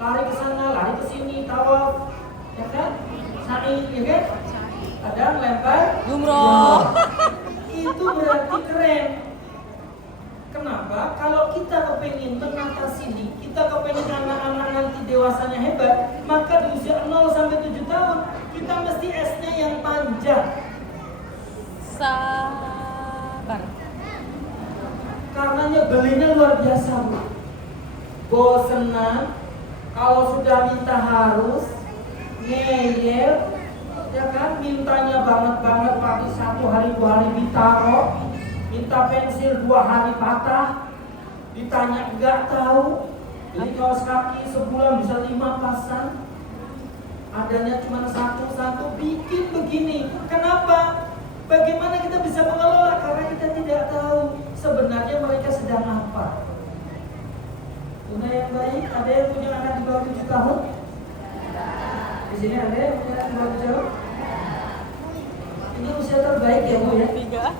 lari ke sana, lari ke sini, tawaf, ya kan? Sa'i, ya kan? Kadang lempar Jumroh. itu berarti keren. Kenapa? Kalau kita kepengen menatasi ini, kita kepengen anak-anak nanti dewasanya hebat, maka di usia 0 sampai 7 tahun kita mesti S-nya yang panjang. Sabar. Karena nyebelinya luar biasa, Bu. Bosenan, kalau sudah minta harus, ngeyel, ya kan? Mintanya banget pagi 1 hari 2 hari ditaruh, minta pensil 2 hari patah, ditanya nggak tahu. Jadi kaos kaki sebulan bisa 5 pasang, adanya cuma satu bikin begini. Kenapa? Bagaimana kita bisa mengelola? Karena kita tidak tahu sebenarnya mereka sedang apa. Bunda yang baik, ada yang punya anak di bawah 7 tahun? Di sini ada yang punya anak di bawah 7 tahun? Ini usia terbaik ya, Bu ya? 3.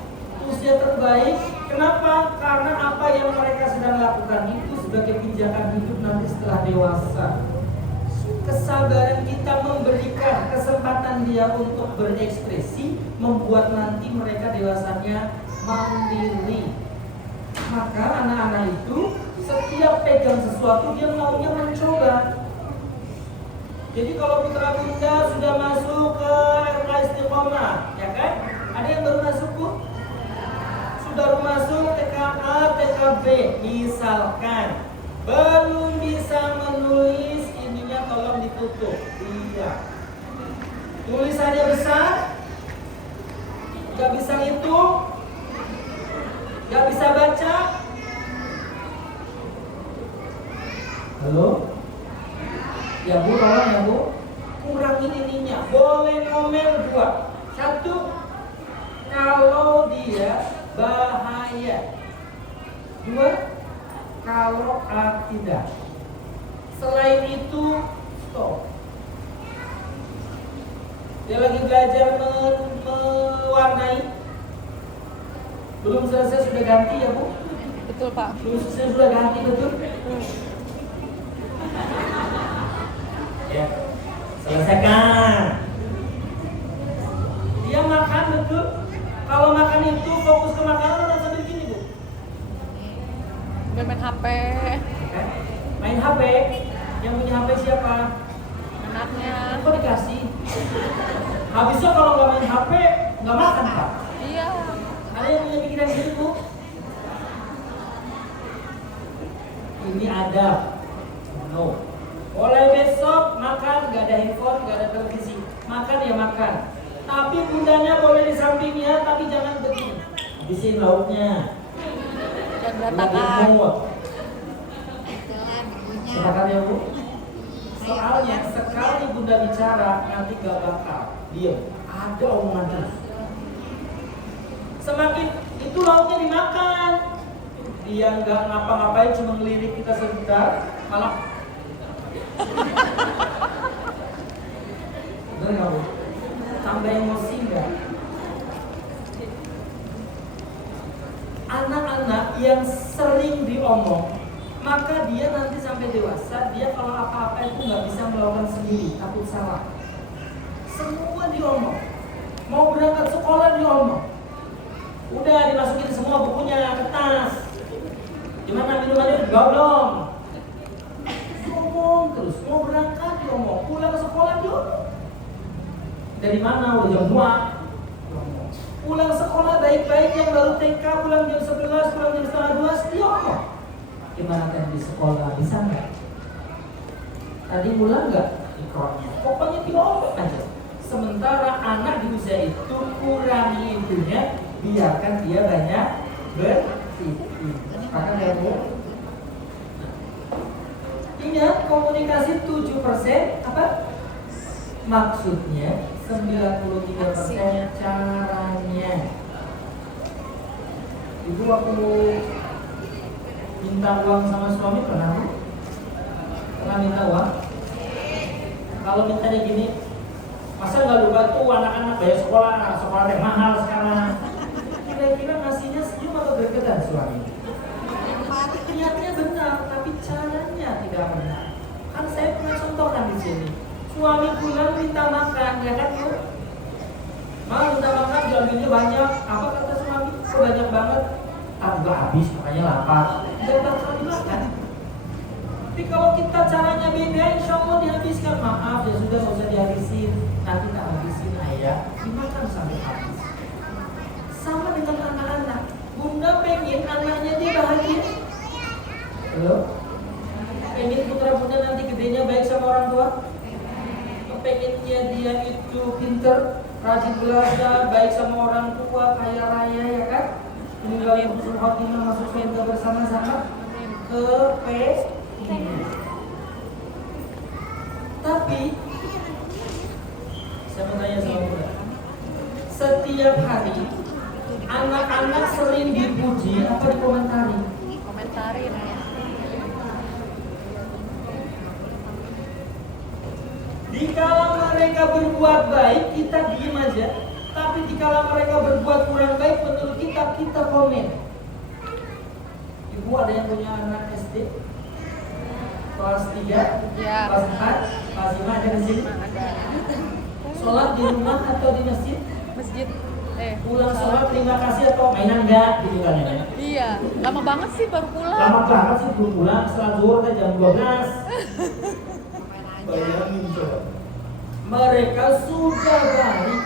Usia terbaik. Kenapa? Karena apa yang mereka sedang lakukan itu sebagai pijakan hidup nanti setelah dewasa. Kesabaran kita memberikan kesempatan dia untuk berekspresi membuat nanti mereka dewasanya mandiri. Maka anak-anak itu setiap pegang sesuatu dia maunya mencoba. Jadi kalau putra bunda sudah masuk ke RK Istiqomah, ya kan? Ada yang baru masuk, Bu? Sudah masuk TKA, TKB, misalkan belum bisa menulis, ininya tolong ditutup. Iya. Tulisannya besar, nggak bisa hitung, nggak bisa baca. Halo? Ya Bu, tolong ya Bu, kurangin ininya. Boleh ngomel 2. 1, kalau dia bahaya. 2, kalau tidak. Selain itu, stop. Dia lagi belajar mewarnai. Belum selesai sudah ganti ya Bu? Betul, Pak. Belum selesai sudah ganti, betul? Ya, selesaikan. Dia makan, betul? Kalau makan itu fokus ke makanan atau sambil gini, Bu? Main HP. Main HP. Yang punya HP siapa? Anaknya. Kok dikasih? Habisnya kalau nggak main HP, nggak makan, Pak. Iya. Ada yang punya pikiran gitu, Bu? Ini ada. No. Mulai besok makan, nggak ada handphone, nggak ada televisi. Makan ya makan. Tapi bundanya boleh di sampingnya, tapi jangan begini. Habisin lauknya. Dan berantakan. Sepakat ya, Bu? Soalnya sekali bunda bicara nanti gak bakal diam. Ada omongan terus. Semakin itu lauknya dimakan, dia nggak ngapa-ngapain, cuma ngelirik kita sebentar, malah. Bener nggak, Bu? Tambah emosi nggak? Anak-anak yang sering diomong, maka dia nanti sampai dewasa, dia kalau apa-apa itu nggak bisa melakukan sendiri, takut salah. Semua diomong. Mau berangkat sekolah diomong. Udah dimasukin semua bukunya ke tas. Gimana minumannya? Belum. Diomong terus. Mau berangkat diomong. Pulang ke sekolah diomong. Dari mana? Udah jam 2. Pulang sekolah baik-baik yang baru TK, pulang jam 11, pulang jam setengah 12, diomong. Gimana kan di sekolah, bisa nggak? Tadi pulang nggak? Ikronya. Pokoknya diomong aja. Sementara anak di usia itu kurangi ibunya, biarkan dia banyak berpikir. Akan ya, Bu? Ingat, komunikasi 7% apa? Maksudnya 93% caranya. Ibu waktu minta uang sama suami pernah? Pernah minta uang? Kalau mintanya gini, masa nggak lupa tuh anak-anak bayar sekolah yang mahal sekarang. Kira-kira ngasihnya senyum atau gregetan suami? Niatnya benar, tapi caranya tidak benar. Kan saya Suami pulang minta makan, ya kan Bu? Mau minta makan, diambilnya banyak. Apa kata suami? Kok banyak banget? Ah, juga habis, makanya lapar. Gak bakal dimakan. Tapi kalau kita caranya beda, insya Allah dihabiskan. Maaf, ya sudah, nggak usah dihabisin. Nanti tak habisin ayah, dimakan sampai habis. Sama dengan anak-anak. Bunda pengen anaknya dia bahagia. Halo? Pengen putra bunda nanti gedenya baik sama orang tua? Pengennya dia itu pinter, rajin belajar, baik sama orang tua, kaya raya, ya kan? Meninggal yang husnul khotimah, masuk surga bersama-sama. Kepengen. Tapi saya mau tanya sama Bunda, setiap hari anak-anak sering dipuji apa dikomentari? Komentarin ya. Dikala mereka berbuat baik, kita diem aja. Tapi dikala mereka berbuat kurang baik, menurut kita komen. Ibu ada yang punya anak SD? Kelas 3? Ya. Kelas 4? Kelas 5 ada di sini? Ada. Sholat di rumah atau di masjid? Masjid. Pulang sholat terima kasih atau mainan enggak? Gitu kan ya? Iya. Lama banget sih baru pulang. Lama banget sih belum pulang, setelah zuhur kan jam 12. Bayangin coba. Mereka sudah balik,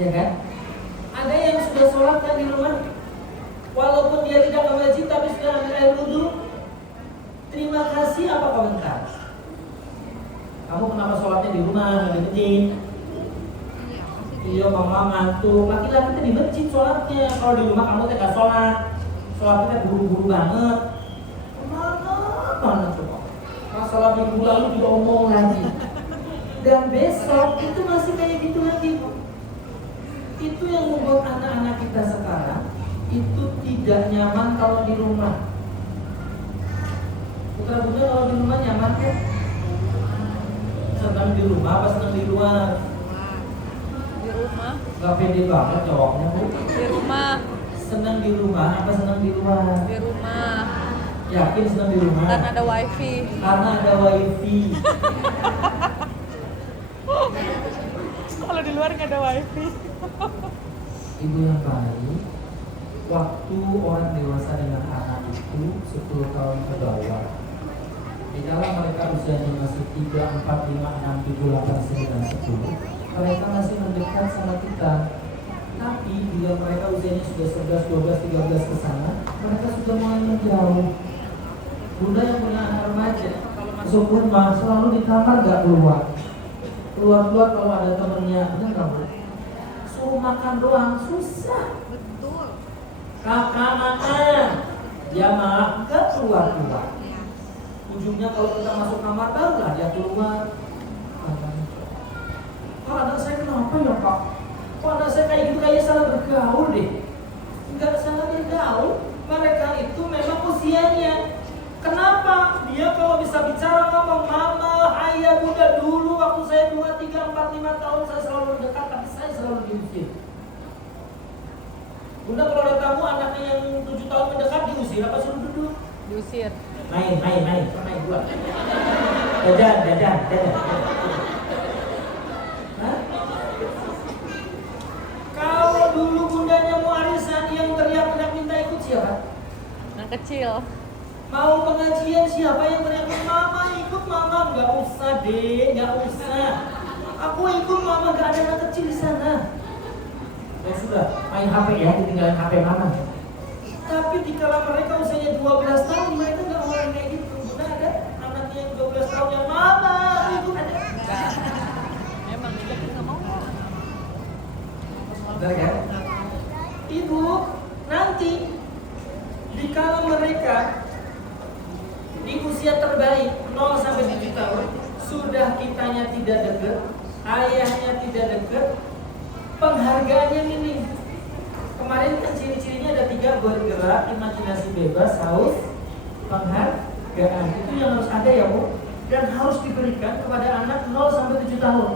ya kan? Ada yang sudah sholat kan di rumah, walaupun dia tidak ke masjid tapi sudah ambil air wudhu. Terima kasih apa komentar? Kamu kenapa sholatnya di rumah nggak di masjid? Iya mama ngantuk. Laki-laki itu di masjid sholatnya. Kalau di rumah kamu tidak sholat, sholatnya buru-buru banget. Mana coba? Masalah minggu lalu diomong lagi. Dan besok itu masih kayak gitu lagi. Itu yang membuat anak-anak kita sekarang itu tidak nyaman kalau di rumah. Putra bunda kalau di rumah nyaman kan? Senang di rumah apa senang di luar? Di rumah. Gak pede banget jawabnya Bu. Di rumah. Senang di rumah apa senang di luar? Di rumah. Yakin senang di rumah? Karena ada wifi. Karena ada wifi. Kalau di luar nggak ada wifi. Ibu yang baik, waktu orang dewasa dengan anak itu 10 tahun ke bawah. Di dalam mereka usianya masih 3, 4, 5, 6, 7, 8, 9, 10, mereka masih mendekat sama kita. Tapi bila mereka usianya sudah 11, 12, 13 ke sana, mereka sudah mulai menjauh. Bunda yang punya anak remaja, kalau masuk rumah selalu di kamar gak keluar. Keluar-keluar kalau ada temennya, benar gak Bu? Suruh makan doang, susah. Betul. Kakak makan, dia malah gak keluar-keluar. Ujungnya kalau kita masuk kamar barulah dia keluar. Pak, anak saya kenapa ya Pak? Kok anak saya kayak gitu, kayaknya salah bergaul deh. Enggak salah bergaul, mereka itu memang usianya. Kenapa? Dia kalau bisa bicara ngomong mama, ayah, bunda dulu waktu saya 2, 3, 4, 5 tahun saya selalu dekat, tapi saya selalu diusir. Bunda kalau ada tamu anaknya yang 7 tahun mendekat diusir apa suruh duduk? Diusir. Main, gua. Jajan. Hah? Kalau dulu bundanya mau arisan yang teriak-teriak minta ikut siapa? Anak kecil. Mau pengajian siapa yang teriak mama ikut mama? Nggak usah deh, nggak usah. Aku ikut mama, nggak ada anak kecil di sana. Ya sudah, main HP ya, ditinggalin HP mama. Tapi dikala mereka usianya 12 tahun, mereka nggak mau kayak gitu. Bunda ada anaknya yang 12 tahun yang mama ikut ada. Enggak. Emang dia nggak mau. Benar kan? Ibu, nanti dikala mereka di usia terbaik 0 sampai 7 tahun sudah kitanya tidak dekat, ayahnya tidak dekat, penghargaannya minim. Kemarin kan ciri-cirinya ada 3: bergerak, imajinasi bebas, haus penghargaan. Itu yang harus ada ya Bu, dan harus diberikan kepada anak 0 sampai 7 tahun.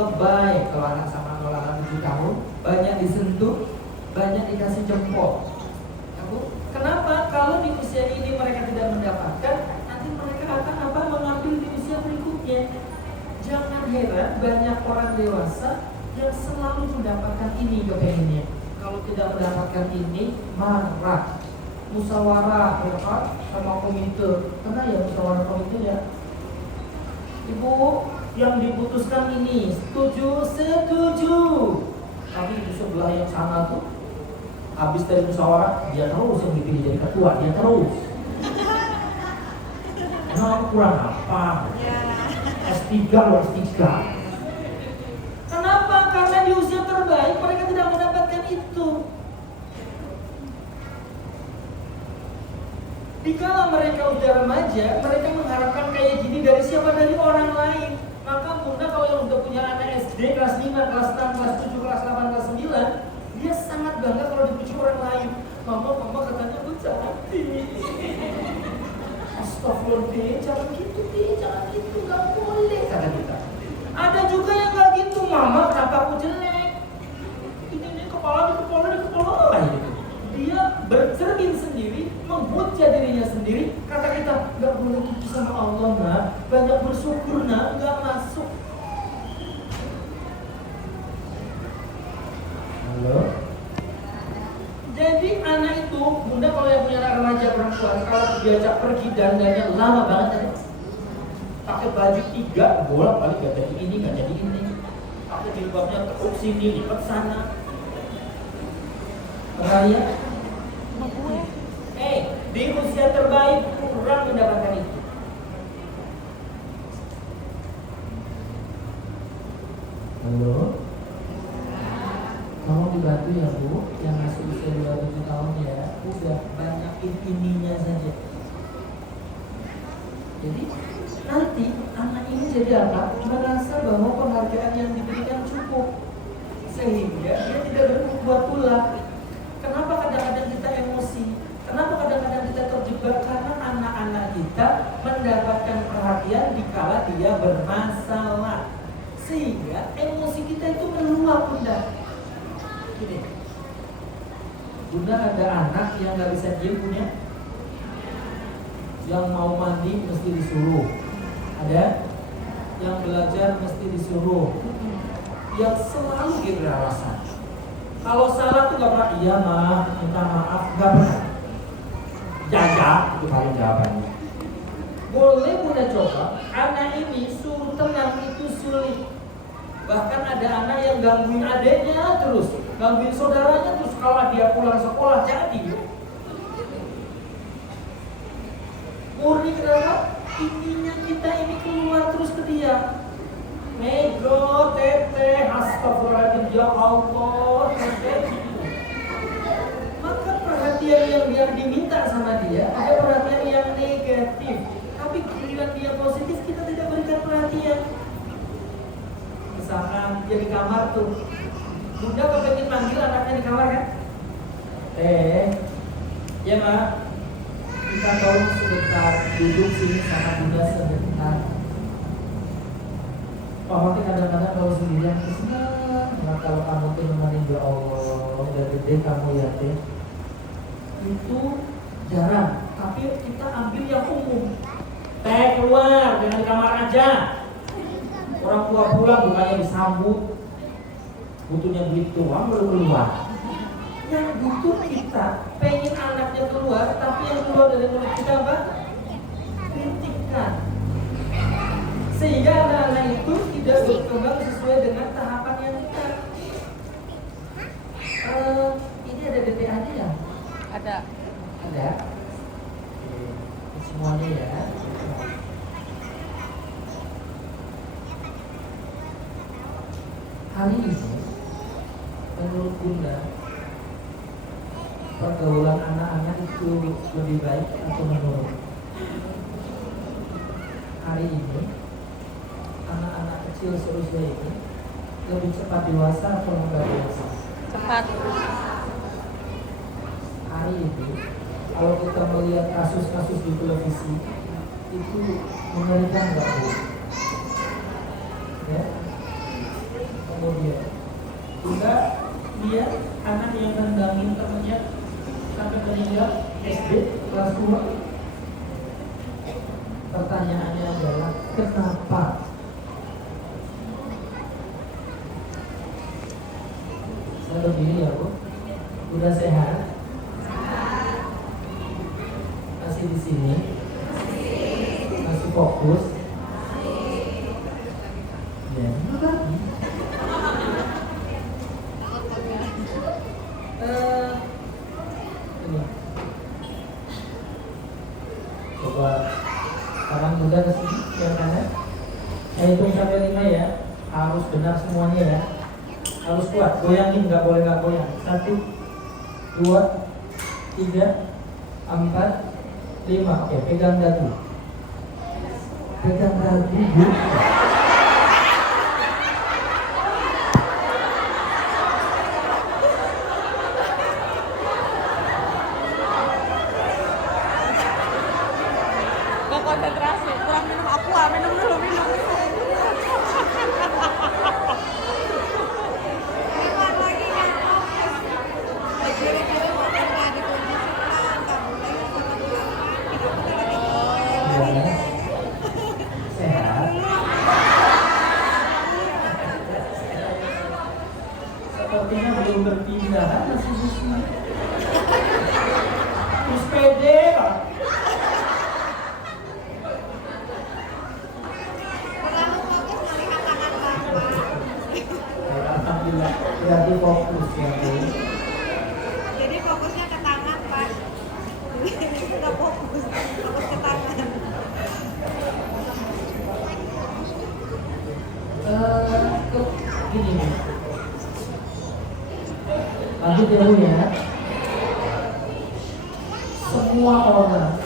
Lebay kalau anak sama 0 sampai 7 tahun, banyak disentuh, banyak dikasih jempol. Ya Bu, kenapa? Kalau di usia ini mereka tidak mendapatkan, nanti mereka akan mengambil di usia hidupnya. Jangan heran banyak orang dewasa yang selalu mendapatkan ini kepengennya. Kalau tidak mendapatkan ini, marah, musyawarah ya Pak, sama komite. Karena ya musyawarah komite ya, Ibu yang diputuskan ini setuju, tapi di sebelah yang sana tuh habis dari musyawarah dia terus yang dipilih jadi ketua, dia terus. Nah, kurang apa? S3 loh, S3. Kenapa? Karena di usia terbaik mereka tidak mendapatkan itu. Dikala mereka udah remaja, mereka mengharapkan kayak gini dari siapa? Dari orang lain. Maka Bunda kalau yang udah punya anak SD kelas 5, kelas 6, kelas 7, kelas 8, kelas 9, dia sangat bangga kalau dipuji orang lain. Mama katanya gue cantik. Astagfirullah, jangan gitu, jangan gitu, gak boleh kata kita. Ada juga yang gak gitu, mama kenapa aku jelek? Ini kepala gitu. Dia bercermin sendiri, menghujat dirinya sendiri. Kata kita, gak boleh gitu sama Allah nak, banyak bersyukur nak, gak masuk. Halo? Jadi anak itu, Bunda kalau yang punya anak remaja perempuan, kalau diajak pergi dandannya lama banget ya. Pakai baju 3, bolak-balik gak jadi ini, gak jadi ini. Pakai jilbabnya tekuk sini, lipat sana. Raya? Di usia terbaik kurang mendapatkan itu. Halo? Kamu dibantu ya Bu, yang masih usia 27 tahun ya. Udah banyakin ininya saja. Jadi nanti anak ini jadi apa? Merasa bahwa penghargaan yang diberikan cukup, sehingga dia tidak berbuat pula. Kenapa kadang-kadang kita emosi? Kenapa kadang-kadang kita terjebak? Karena anak-anak kita mendapatkan perhatian dikala dia bermasalah, sehingga emosi kita itu meluap. Gini, Bunda ada anak yang gak bisa diem punya, yang mau mandi mesti disuruh, ada yang belajar mesti disuruh, yang selalu diberi alasan. Kalau salah tuh gak pernah iya mah, minta maaf, gak pernah. Jaga itu paling jawabannya. Boleh Bunda coba, anak ini suruh tenang itu sulit. Bahkan ada anak yang gangguin adiknya terus, gangguin saudaranya terus. Kalau dia pulang sekolah jadi murni kenapa? Ininya kita ini keluar terus ke dia. Nego, teteh, astagfirullahaladzim, ya Allah, teteh. Maka perhatian yang dia diminta sama dia ada perhatian yang negatif. Tapi giliran dia positif kita tidak berikan perhatian. Misalkan dia di kamar tuh, Bunda kepengen manggil anaknya di kamar kan? Ya Mak, kita tolong sebentar, duduk sini sama Bunda sebentar. Mama kadang-kadang kalau sendirian senang. Nah kalau kamu tuh nemenin ya Allah, udah gede kamu ya teh. Itu jarang, tapi kita ambil yang umum. Teh keluar, jangan di kamar aja. Orang tua pulang bukannya disambut, butuhnya duit doang baru keluar. Yang butuh kita pengen anaknya keluar, tapi yang keluar dari mulut kita apa? Kritikan. Sehingga anak-anak itu tidak berkembang sesuai dengan tahapan yang kita. Ini ada DPA-nya ya? Ada. Ada. Semuanya ya. Hari ini, menurut Bunda, pergaulan anak-anak itu lebih baik atau menurun? Hari ini, anak-anak kecil seusia ini lebih cepat dewasa atau lambat dewasa? Cepat. Hari ini, kalau kita melihat kasus-kasus di televisi, itu mengerikan nggak Bu? Ya. Kemudian juga dia anak yang nendangin temannya sampai meninggal SD kelas 2. Pertanyaannya adalah kenapa? Saya berdiri ya Bu. Udah sehat? Masih di sini? Masih fokus? Ya, lagi. Ini. Coba tangan muda ke sini, yang kanan. Saya hitung sampai 5 ya. Harus benar semuanya ya. Harus kuat, goyangin, nggak boleh nggak goyang. 1, 2, 3, 4, 5. Oke, pegang dagu. Pegang dagu, Bu. Gak konsentrasi, kurang minum aqua, minum dulu, minum. Ya, sehat. Sepertinya belum berpindah, masih di sini. Terus pede, Pak. Alhamdulillah, berarti fokus ya Bu. Jadi fokusnya ke tangan, Pak. Nggak fokus ke tangan. Gini nih. Lanjut ya Bu ya. Semua orang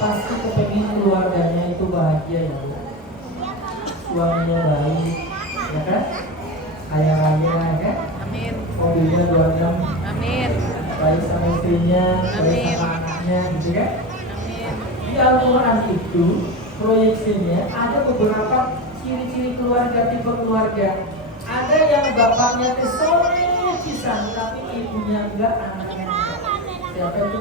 pasti kepengen keluarganya itu bahagia ya Bu. Suaminya baik, ya kan? Kaya raya ya kan? Amin, Mobilnya 26, amin, baik sama istrinya, baik Amin. sama anaknya gitu kan? amin. Di Al-Quran itu proyeksinya ada beberapa ciri-ciri keluarga, tipe keluarga. Ada yang bapaknya teh soleh pisan, tapi ibunya enggak, anaknya enggak. Siapa itu?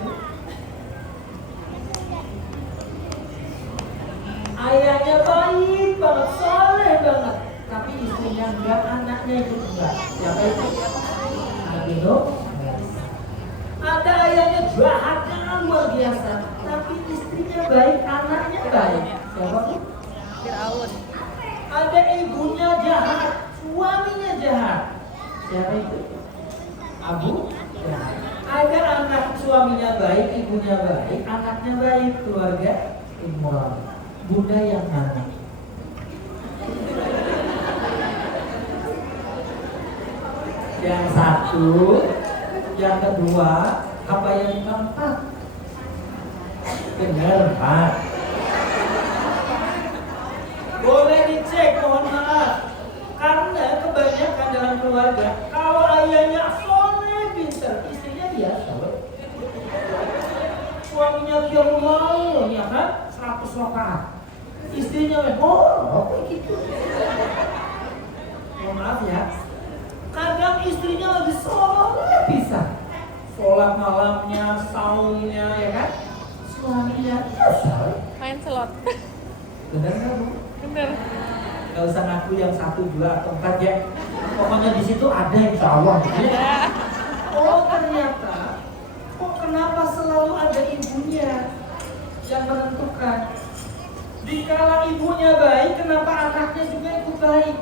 Ayahnya baik banget, soleh banget, tapi istrinya enggak, anaknya ikut enggak. Siapa itu? Nabi Nuh. Ada ayahnya jahatnya luar biasa, tapi istrinya baik, anaknya baik. Siapa itu? Firaun. Ada ibunya jahat, suaminya jahat. Siapa itu? Abu jahat. Ada anak suaminya baik, ibunya baik, anaknya baik, keluarga Imran. Bunda yang mana? Yang satu, yang kedua, apa yang keempat? Benar, Pak. Boleh dicek, mohon maaf. Karena kebanyakan dalam keluarga, kalau ayahnya soleh pinter, istrinya biasa. Suaminya kiamul, ya kan? 100 rakaat. Istrinya gitu. Mohon maaf ya. Kadang istrinya lagi soleh bisa. Sholat malamnya, saumnya, ya kan? Suaminya biasa. Main slot. Benar nggak Bu? Bener. Gak usah ngaku yang 1, 2, atau 4 ya. Pokoknya di situ ada insya Allah. Ada. Oh ternyata, kok kenapa selalu ada ibunya yang menentukan? Dikala ibunya baik, kenapa anaknya juga ikut baik?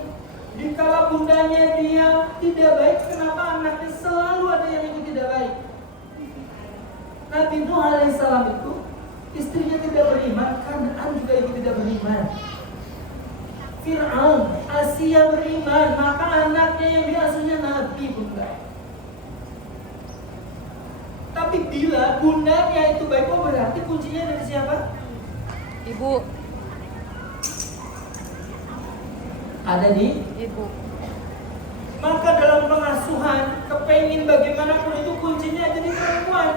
Dikala bundanya dia tidak baik, kenapa anaknya selalu ada yang ikut tidak baik? Nabi Nuh alaihissalam itu istrinya tidak beriman, Kanaan juga ikut tidak beriman. Fir'aun, Asia beriman, maka anaknya yang diasuhnya Nabi pun baik. Tapi bila bundanya itu baik, oh berarti kuncinya dari siapa? Ibu. Ada di Ibu. maka dalam pengasuhan kepengin bagaimanapun itu kuncinya jadi perempuan.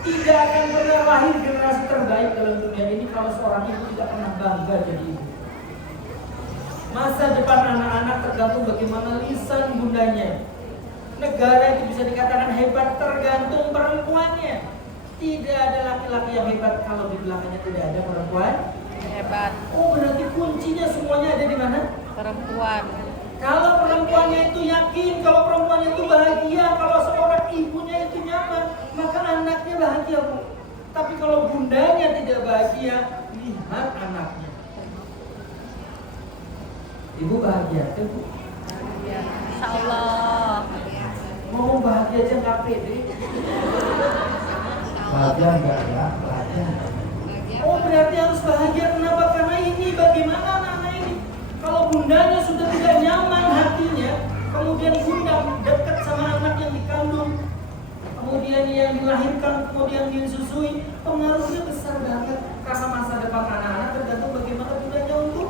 Tidak akan pernah lahir generasi terbaik dalam dunia ini kalau seorang ibu tidak pernah bangga jadi ibu. Masa depan anak-anak tergantung bagaimana lisan bundanya. Negara itu bisa dikatakan hebat tergantung perempuannya. Tidak ada laki-laki yang hebat kalau di belakangnya tidak ada perempuan Hebat. Oh, berarti kuncinya semuanya ada di mana? Perempuan. Kalau perempuannya itu yakin, kalau perempuannya itu bahagia, kalau seorang ibunya itu nyaman, maka anaknya bahagia, Bu. Tapi kalau bundanya tidak bahagia, lihat anaknya. Ibu bahagia, kan, Bu? Ya, Insya Allah. Ngomong bahagia aja nggak pede. Bahagia enggak ya? Bahagia. Oh, berarti harus bahagia. Kenapa? Karena ini bagaimana anak-anak ini? Kalau bundanya sudah tidak nyaman hatinya, kemudian bunda dekat sama anak yang dikandung, kemudian yang dilahirkan, kemudian disusui, pengaruhnya besar banget. Karena masa depan anak-anak tergantung bagaimana bundanya untuk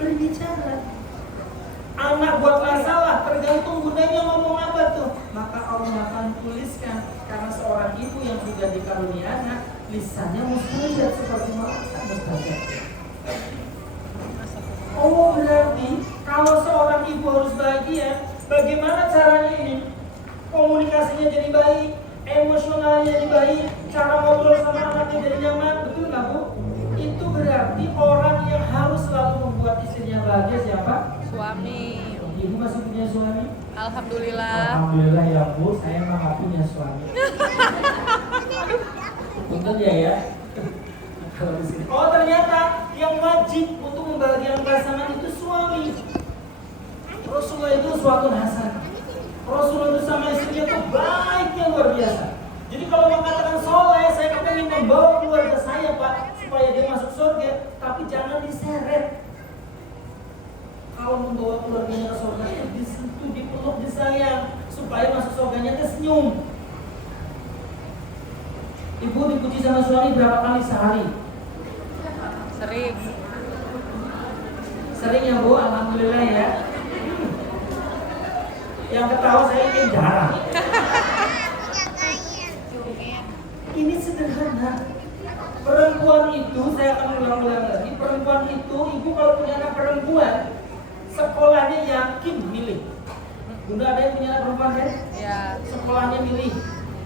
berbicara. Anak buat masalah, tergantung bundanya ngomong apa tuh. Maka Allah akan tuliskan. Karena seorang ibu yang sudah dikaruniai anak, lisannya mustajab seperti malaikat mustajab. Oh, berarti kalau seorang ibu harus bahagia, bagaimana caranya ini? Komunikasinya jadi baik, emosionalnya jadi baik, cara ngobrol sama anaknya jadi nyaman, betul nggak, Bu? Itu berarti orang yang harus selalu membuat istrinya bahagia siapa? Suami. Ibu masih punya suami? Alhamdulillah. Alhamdulillah ya, Bu, saya mah nggak punya suami. Betul ya? Kalau di sini. Oh, ternyata yang wajib untuk membahagiakan pasangan itu suami. Rasulullah itu suatu hasan. Rasulullah itu sama istrinya itu baiknya luar biasa. Jadi kalau mengatakan soleh, saya ingin membawa keluarga saya, Pak, supaya dia masuk surga, tapi jangan diseret. Kalau membawa keluarganya ke surga, disentuh, dipeluk, disayang, supaya masuk surganya tersenyum. Ibu dipuji sama suami berapa kali sehari? Sering. Sering ya, Bu, alhamdulillah ya. Yang ketawa saya ini jarang. Ini sederhana. Perempuan itu, saya akan ulang-ulang lagi. Perempuan itu, ibu kalau punya anak perempuan, sekolahnya yakin milih. Bunda ada yang punya anak perempuan kan? Ya. Sekolahnya milih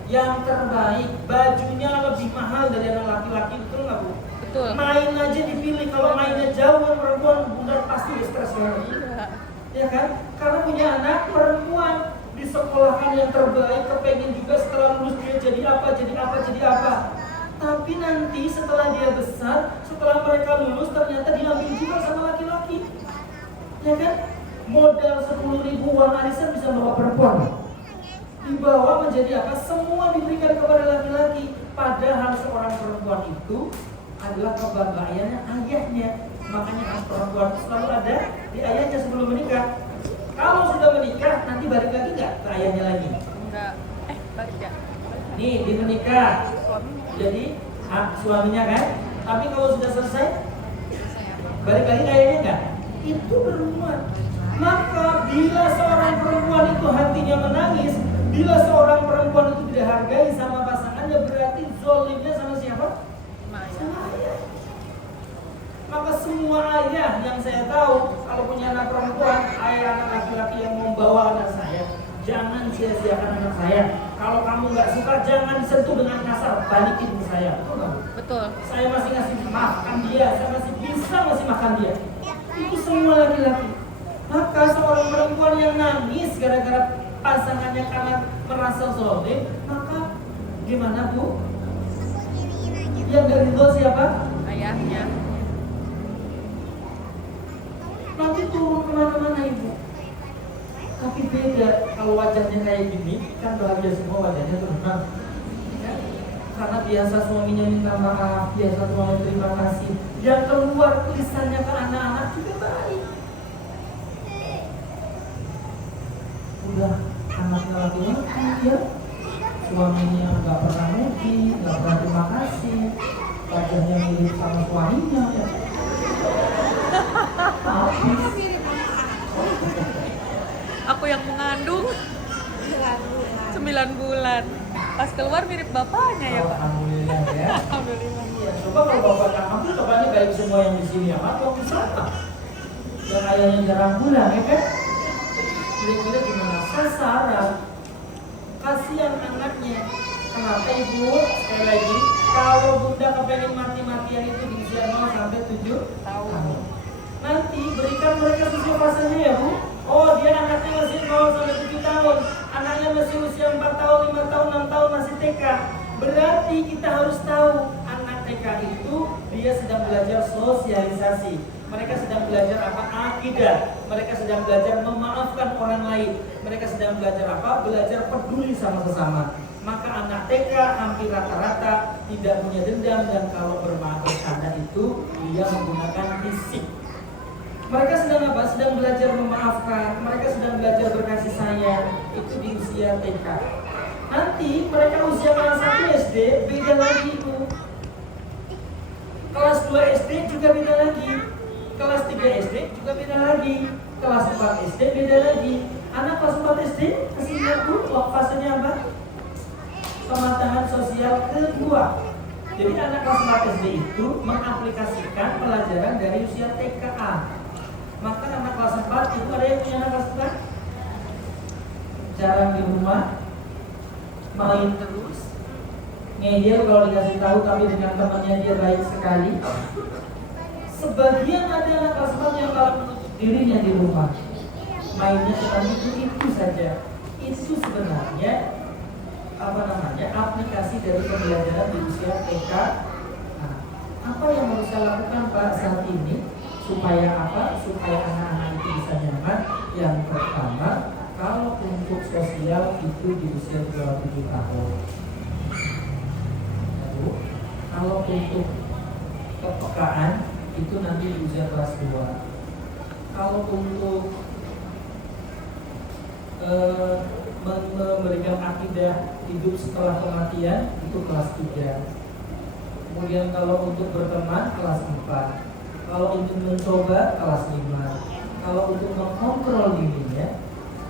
yang terbaik, bajunya lebih mahal dari anak laki-laki, betul nggak, Bu? Betul. Main aja dipilih, kalau mainnya jauh kan perempuan, bunda pasti stres banget. Ya kan? Karena punya anak perempuan, disekolahkan yang terbaik, kepengen juga setelah lulus dia jadi apa. Tapi nanti setelah dia besar, setelah mereka lulus, ternyata diambil juga sama laki-laki. Ya kan? Modal 10.000 uang arisan bisa bawa perempuan. Dibawa menjadi apa? Semua diberikan kepada laki-laki. Padahal seorang perempuan itu adalah kebanggaannya ayahnya. Makanya anak perempuan selalu ada di ayahnya sebelum menikah. Kalau sudah menikah, nanti balik lagi nggak ke ayahnya lagi? Enggak. Balik ya. Nih, di menikah. Suami. Jadi suaminya kan. Tapi kalau sudah selesai, balik lagi ke ayahnya nggak? Itu perempuan. Maka bila seorang perempuan itu hatinya menangis, bila seorang perempuan itu tidak hargai sama pasangannya, berarti zolimnya sama siapa? Sama ayah. Maka semua ayah yang saya tahu, kalau punya anak perempuan, ayah anak laki-laki yang membawa anak saya, jangan sia-siakan anak saya. Kalau kamu nggak suka, jangan disentuh dengan kasar, balikin ke saya. Betul nggak? Betul. Saya masih ngasih makan dia, saya masih bisa ngasih makan dia. Itu semua laki-laki. Maka seorang perempuan yang nangis gara-gara pasangannya karena merasa zolim, maka gimana, Bu? Yang gak ridho siapa? Ayahnya. Nanti turun kemana-mana, Ibu. Tapi beda kalau wajahnya kayak gini, kan bahagia semua wajahnya tenang. Karena biasa suaminya minta maaf, biasa suaminya terima kasih. Yang keluar tulisannya ke anak-anak juga baik. Udah anaknya laki-laki ya, suaminya nggak pernah muji, nggak pernah terima kasih, wajahnya mirip sama suaminya ya. Habis. Aku yang mengandung 9 bulan. Pas keluar mirip bapaknya ya, Pak. Alhamdulillah ya. Alhamdulillah. Iya, coba kalau bapak kamu bapaknya baik semua yang di sini ya, atau siapa? Yang ayahnya jarang pulang ya kan? Kira-kira gimana? Sasaran kasihan anaknya. Kenapa, Ibu? Sekali lagi, Kalau bunda kepengen mati-matian itu di usia 0 sampai 7 tahun. Nanti berikan mereka susu fasenya ya Bu. Oh dia anaknya masih 0 sampai 7 tahun. Anaknya masih usia 4 tahun, 5 tahun, 6 tahun masih TK. Berarti kita harus tahu anak TK itu dia sedang belajar sosialisasi. Mereka sedang belajar apa? Akidah. Mereka sedang belajar memaafkan orang lain. Mereka sedang belajar apa? Belajar peduli sama sesama. Maka anak TK hampir rata-rata tidak punya dendam, dan kalau bercanda itu dia menggunakan fisik. Mereka sedang apa? Sedang belajar memaafkan. Mereka sedang belajar berkasih sayang. Itu di usia TK. Nanti mereka usia kelas 1 SD beda lagi Bu. Kelas 2 SD juga beda lagi. Kelas 3 SD juga beda lagi. Kelas 4 SD beda lagi. Anak kelas 4 SD kesini Bu, fasenya apa? Pematangan sosial kedua. Jadi anak kelas 4 SD itu mengaplikasikan pelajaran dari usia TKA. Maka anak kelas 4 itu ada yang punya anak kelas 4 jarang di rumah, main terus, ngeyel kalau dikasih tahu, tapi dengan temannya dia baik sekali. Sebagian ada anak kelas 4 yang kalau menutup dirinya di rumah, mainnya cuma itu saja. Itu sebenarnya aplikasi dari pembelajaran di usia TK. Nah, apa yang harus saya lakukan Pak saat ini supaya anak-anak itu bisa nyaman? Yang pertama, kalau untuk sosial itu di usia 27 tahun. Lalu, kalau untuk kepekaan itu nanti di usia kelas 2. Kalau untuk memberikan akidah hidup setelah kematian itu kelas 3. Kemudian kalau untuk berteman kelas 4. Kalau untuk mencoba kelas 5. Kalau untuk mengkontrol dirinya,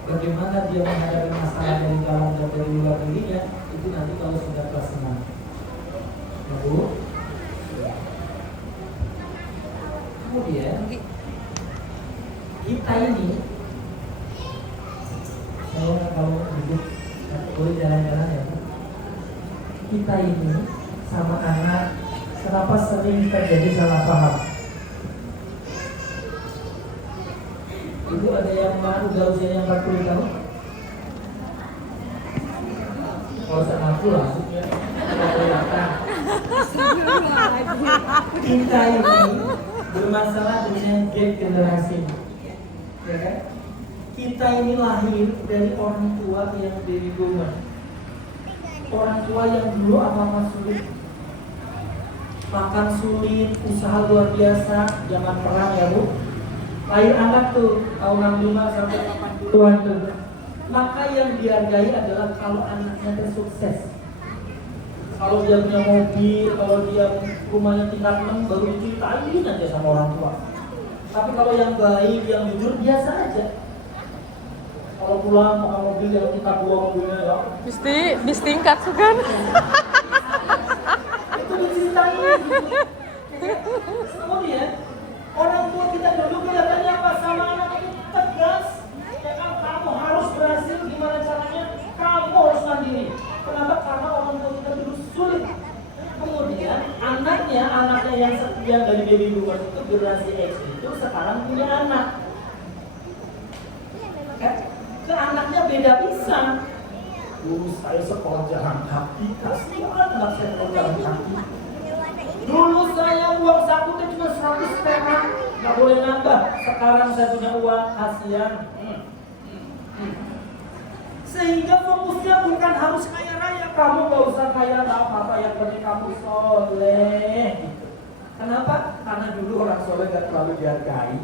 bagaimana dia menghadapi masalah dari dalam dan dari luar dirinya, itu nanti kalau sudah kelas 6. Lalu kemudian kita ini, saya kalau duduk boleh jalan-jalan ya Bu. Kita ini sama anak kenapa sering terjadi salah paham? Ibu ada yang udah usianya 40 tahun? Kalau saya ngaku langsung ya. Kita ini bermasalah dengan gap generasi, ya kan? Kita ini lahir dari orang tua yang baby boomer. Orang tua yang dulu apa-apa sulit, makan sulit, usaha luar biasa, zaman perang ya Bu. Lahir anak tuh tahun 65 sampai 80-an tuh. Maka yang dihargai adalah kalau anaknya tersukses. Kalau dia punya mobil, kalau dia rumahnya tingkat 6, baru diceritain aja sama orang tua. Tapi kalau yang baik, yang jujur, biasa aja. Kalau pulang pakai mobil yang tingkat 2 mobilnya ya. Bis tingkat kan? Itu diceritain gitu. Kemudian orang tua kita dulu kelihatannya apa sama anak itu tegas. Ya kan, kamu harus berhasil, gimana caranya? Kamu harus mandiri. Kenapa? Karena orang tua kita dulu sulit. Kemudian anaknya yang dari baby boomer itu generasi X itu sekarang punya anak. Ke anaknya beda pisang. Dulu saya sekolah jalan kaki, kasihan anak saya sekolah jalan kaki. Dulu saya uang saku itu cuma 100 perak, nggak boleh nambah. Sekarang saya punya uang, kasihan. Sehingga fokusnya bukan harus kaya raya. Kamu gak usah kaya, gak apa-apa, yang penting kamu soleh gitu. Kenapa? Karena dulu orang soleh gak terlalu dihargai.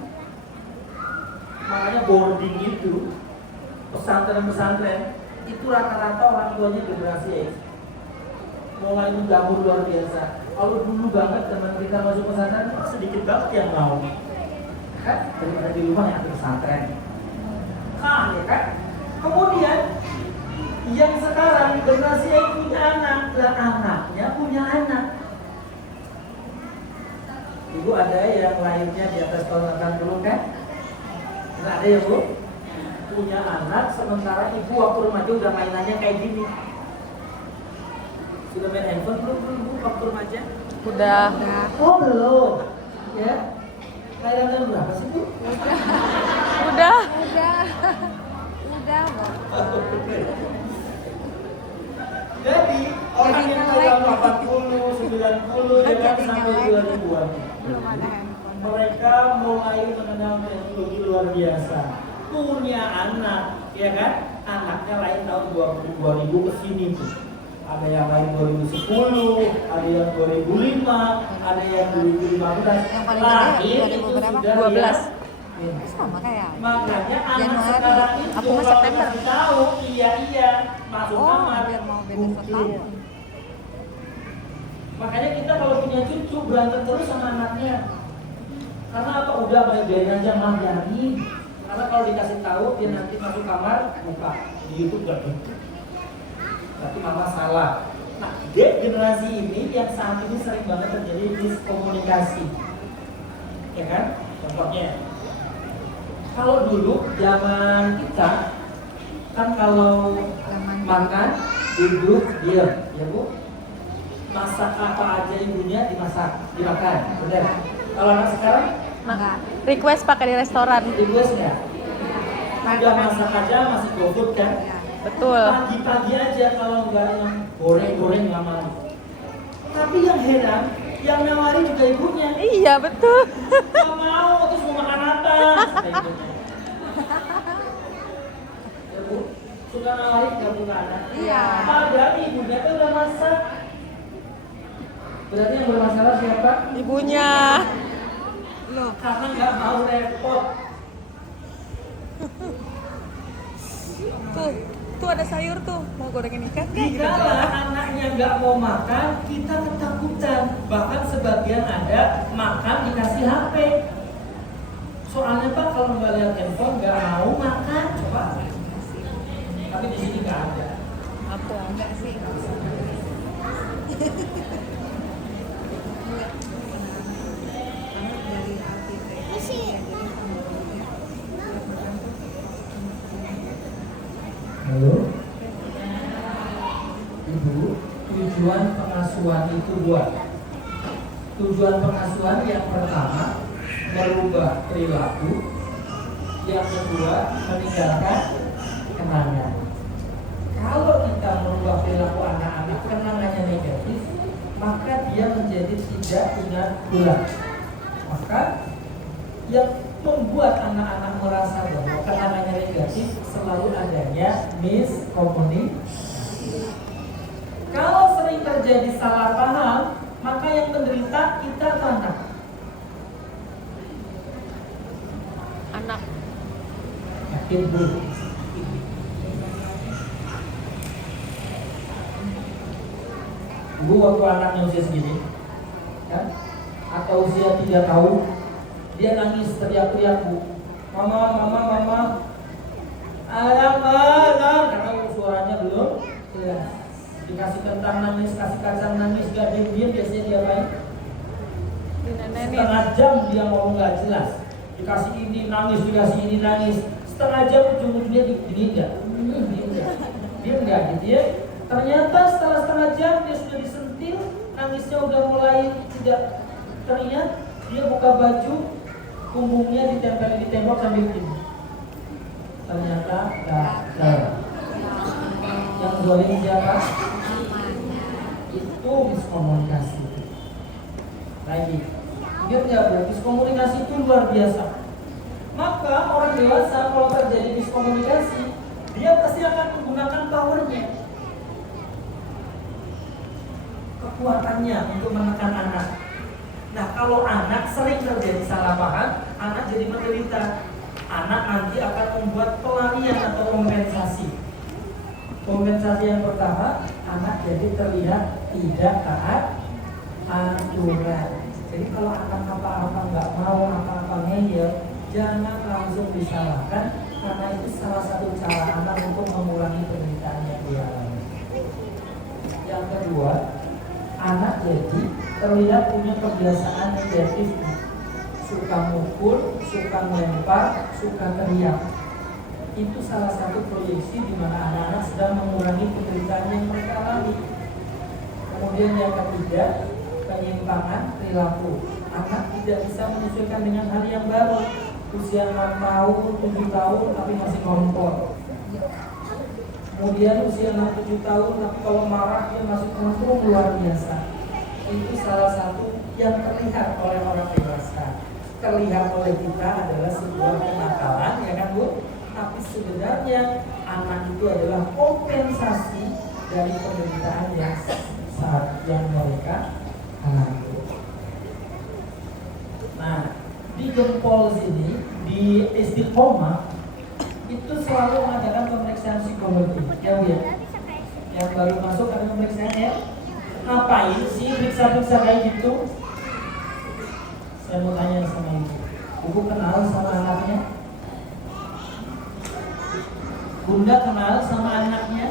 Makanya boarding itu, pesantren-pesantren itu rata-rata orang tuanya generasi X. Mulai menjamur luar biasa. Kalau dulu banget teman kita masuk pesantren, sedikit banget yang mau. Kan? Daripada di rumah yang ada pesantren. Nah, ya kan? Kemudian yang sekarang generasi yang punya anak, lah anaknya punya anak. Ibu ada yang lahirnya di atas tahun 80 kan? Nggak ada ya Bu? Punya anak, sementara ibu waktu remaja udah mainannya kayak gini. Sudah main handphone belum? waktu remaja? Udah. Oh belum. Ya. Layangan berapa sih Bu? Udah. Udah Bapak. Jadi orang yang tahun 80, 90 ya kan sampai 2000-an. Belum ada handphone. Mereka mulai mengenal teknologi luar biasa. Punya anak, ya kan? Anaknya lain tahun 2000 ke sini tuh. Ada yang lain 2010, ada yang 2005, ada yang 2015. Yang paling Lahir gede itu 2000 berapa? sudah 12. ya. Sama kayak. Makanya anak Januari. sekarang itu Aku mah kalau September. dikasih tahu, iya masuk Oh, kamar. biar mau beda Mungkin. setahun. Makanya kita kalau punya cucu berantem terus sama anaknya. Karena apa? Udah biarin aja mah jadi. Karena kalau dikasih tahu dia nanti masuk kamar buka di YouTube gak gitu. Tapi mama salah. Nah, generasi ini yang saat ini sering banget terjadi miskomunikasi. Ya kan? Contohnya. Kalau dulu zaman kita kan kalau makan duduk diam, ya Bu. Masak apa aja ibunya dimakan, benar. Kalau anak sekarang Enggak. Request pakai di restoran. request nggak? Udah masak aja masih GoFood kan? Ya. Betul. Pagi-pagi aja kalau nggak yang goreng-goreng nggak mau. Tapi yang heran, yang nawarin juga ibunya. Iya, betul. Nggak mau, terus mau makan apa? Kata ibunya. Ya Bu, suka nawarin nggak punya anak? Iya. Padahal ibunya tuh udah masak. Berarti yang bermasalah siapa? Ibunya. Loh, Karena nggak mau repot. Tuh ada sayur tuh. Mau gorengin ikan nggak? Gitu Jika doang. anaknya nggak mau makan, kita ketakutan. Bahkan sebagian ada makan dikasih HP. Soalnya Pak kalau nggak lihat handphone nggak mau makan, coba. Tapi di sini nggak ada. Apa? enggak sih. Enggak. Anak dari arsitek. Ya, jadi Halo, Ibu. Tujuan pengasuhan itu dua. Tujuan pengasuhan yang pertama merubah perilaku, yang kedua meninggalkan kenangan. Kalau kita merubah perilaku anak-anak kenangannya negatif, maka dia menjadi tidak ingat ulang. Maka yang membuat anak-anak merasa bahwa kenangannya negatif selalu adanya miskomunikasi. Kalau sering terjadi salah paham, maka yang menderita kita atau anak? Anak. Yakin Bu? Dulu waktu anaknya usia segini, kan? Atau usia 3 tahun, dia nangis teriak-teriak Bu, mama, ayam, karena suaranya belum jelas. Dikasih kentang nangis, kasih kacang nangis, gak diam biasanya dia main. Dinenenin. Setengah jam dia ngomong gak jelas. Dikasih ini nangis, dikasih ini nangis. Setengah jam ujung-ujungnya diem enggak gitu ya. Ternyata setelah setengah jam dia sudah disentil, nangisnya udah mulai tidak teringat. Dia buka baju, punggungnya ditempel di tembok sambil gini. Ternyata gagal. Yang zalim siapa? Itu miskomunikasi. Lagi, ingat nggak Bu? Miskomunikasi itu luar biasa. Maka orang dewasa kalau terjadi miskomunikasi, dia pasti akan menggunakan powernya, kekuatannya untuk menekan anak. Nah, kalau anak sering terjadi salah paham, anak jadi menderita. Anak nanti akan membuat pelarian atau kompensasi. Kompensasi yang pertama, anak jadi terlihat tidak taat aturan. Jadi kalau anak apa-apa nggak mau, apa-apa ngeyel, jangan langsung disalahkan, karena itu salah satu cara anak untuk mengurangi penderitaan yang dia alami. Yang kedua, anak jadi terlihat punya kebiasaan negatif, suka mukul, suka melempar, suka teriak. Itu salah satu proyeksi di mana anak-anak sedang mengurangi penderitaan yang mereka alami. Karena Kemudian yang ketiga, penyimpangan perilaku. Anak tidak bisa menyesuaikan dengan hal yang baru. Usia 6 tahun, 7 tahun tapi masih ngompol. Kemudian usia 6-7 tahun tapi kalau marah dia masih ngomong luar biasa. Itu salah satu yang terlihat oleh orang dewasa. Terlihat oleh kita adalah sebuah kenakalan, ya kan Bu? Tapi sebenarnya anak itu adalah kompensasi dari penderitaan yang saat yang mereka alami. Nah, di Gempol sini, di Istiqomah itu selalu mengadakan pemeriksaan psikologi, ya Bu ya. Yang baru masuk ada pemeriksaan ya. Ngapain sih periksa-periksa kayak gitu? Saya mau tanya sama ibu. Ibu kenal sama anaknya? Bunda kenal sama anaknya?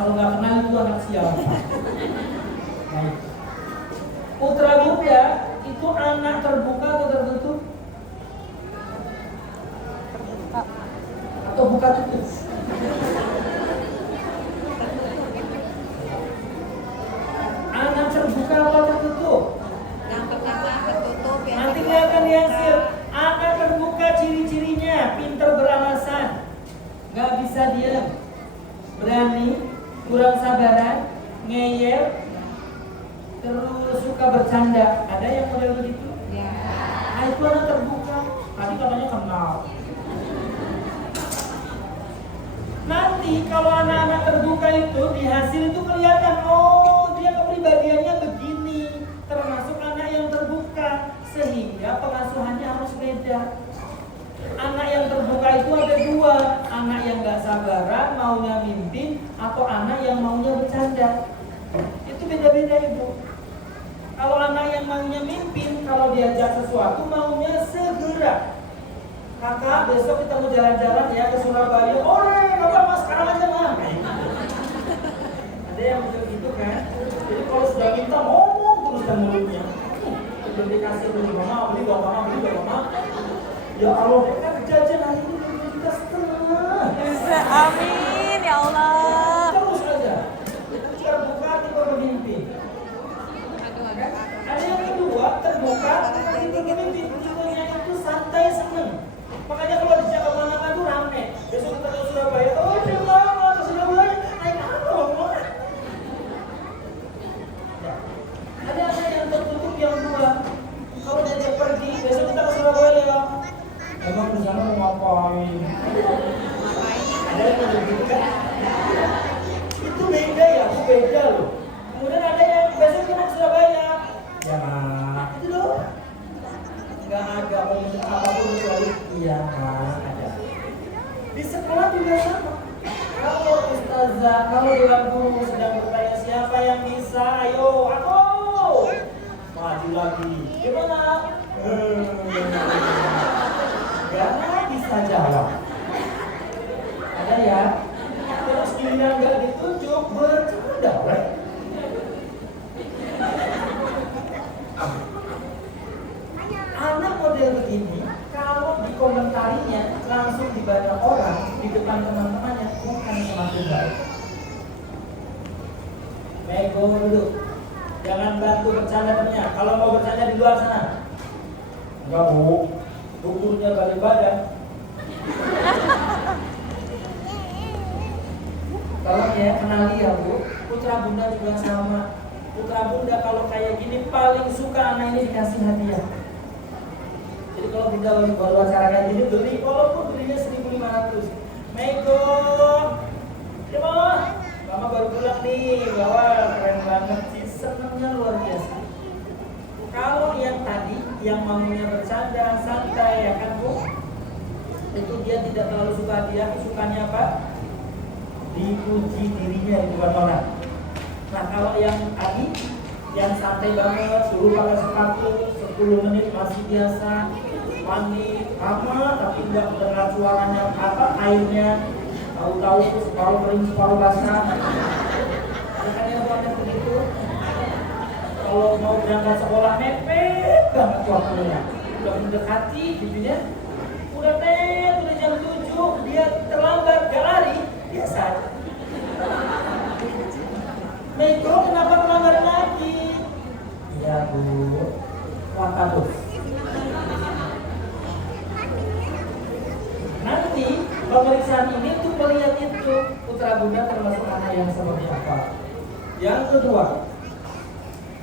Kalau nggak kenal itu anak siapa? Baik. Putra Bunda itu anak terbuka atau tertutup? Atau buka tutup? Anak terbuka atau tertutup? Yang pertama tertutup, yang Nanti kedua kelihatan di terbuka. hasil. Anak terbuka ciri-cirinya pintar beralasan, nggak bisa diam, berani, kurang sabaran, ngeyel, terus suka bercanda. Ada yang model begitu? Ya. Nah itu anak terbuka. Tadi katanya kenal. Nanti kalau anak-anak terbuka itu di hasil itu kelihatan, oh dia kepribadiannya begini, termasuk anak yang terbuka, sehingga pengasuhannya harus beda. Anak yang terbuka itu ada dua, anak yang gak sabaran maunya mimpin atau anak yang maunya bercanda. Itu beda-beda Ibu. Kalau anak yang maunya mimpin, kalau diajak sesuatu maunya segera. Kakak besok kita mau jalan-jalan ya ke Surabaya. Ore, kakak mas sekarang aja lah. Ada yang begitu kan? Jadi kalau sudah minta ngomong terus dan mulutnya. Belum dikasih beli mama, beli mama, beli mama. Ya Allah, kan jajan hari ini kita setengah. Amin ya Allah. Terus aja. Terbuka tiba bermimpi. Aduh, Ada yang kedua, terbuka tiba bermimpi. Tipenya itu santai seneng. Makanya kalau di Jakarta itu rame. Besok kita ke Surabaya, oh dia mau ke Surabaya, naik apa mama? Ada yang tertutup yang dua. Kalau dia pergi, besok kita ke Surabaya ya. Emang di sana mau ngapain? Ada yang begitu kan? Itu beda ya, itu beda loh. Kemudian ada yang besok kita ke Surabaya. Ya, itu loh. Gak ada ngomong apapun kecuali iya mas ada. Di sekolah juga sama. Kalau ustazah, kalau dewan guru sedang bertanya siapa yang bisa, ayo aku. Maju lagi. Gimana? Gak bisa jawab. Ada ya. Terus giliran gak ditunjuk bercanda, right? Anak model begini, kalau dikomentarinya langsung dibaca orang di depan teman-temannya, bukan semakin baik. Mego dulu, jangan bantu bercanda temennya. Kalau mau bercanda di luar sana, enggak bu, bukunya balik badan. Tolong ya, kenali ya bu, putra bunda juga sama. Putra bunda kalau kayak gini paling suka anak ini dikasih hadiah. Jadi kalau bunda baru acara kayak gini beli, walaupun belinya 1.500. Mego, ya mama baru pulang nih, bawa keren banget sih, senangnya luar biasa. Kalau yang tadi, yang maunya bercanda, santai ya kan bu, itu dia tidak terlalu suka hadiah, sukanya apa? Dipuji dirinya di depan orang. Nah kalau yang tadi, yang santai banget, suruh pakai sepatu 10 menit masih biasa, mandi lama tapi tidak mendengar suaranya apa airnya, tahu-tahu itu separuh kering separuh basah. Ada kan yang buatnya begitu. Kalau mau berangkat sekolah mepet banget waktunya, udah mendekati gitu ya, udah jam 7 dia terlambat gak lari biasa aja. Metro kenapa melanggar lagi? Iya Bu, maka tuh. Nanti pemeriksaan ini tuh melihat itu putra bunda termasuk anak yang seperti apa. Yang kedua,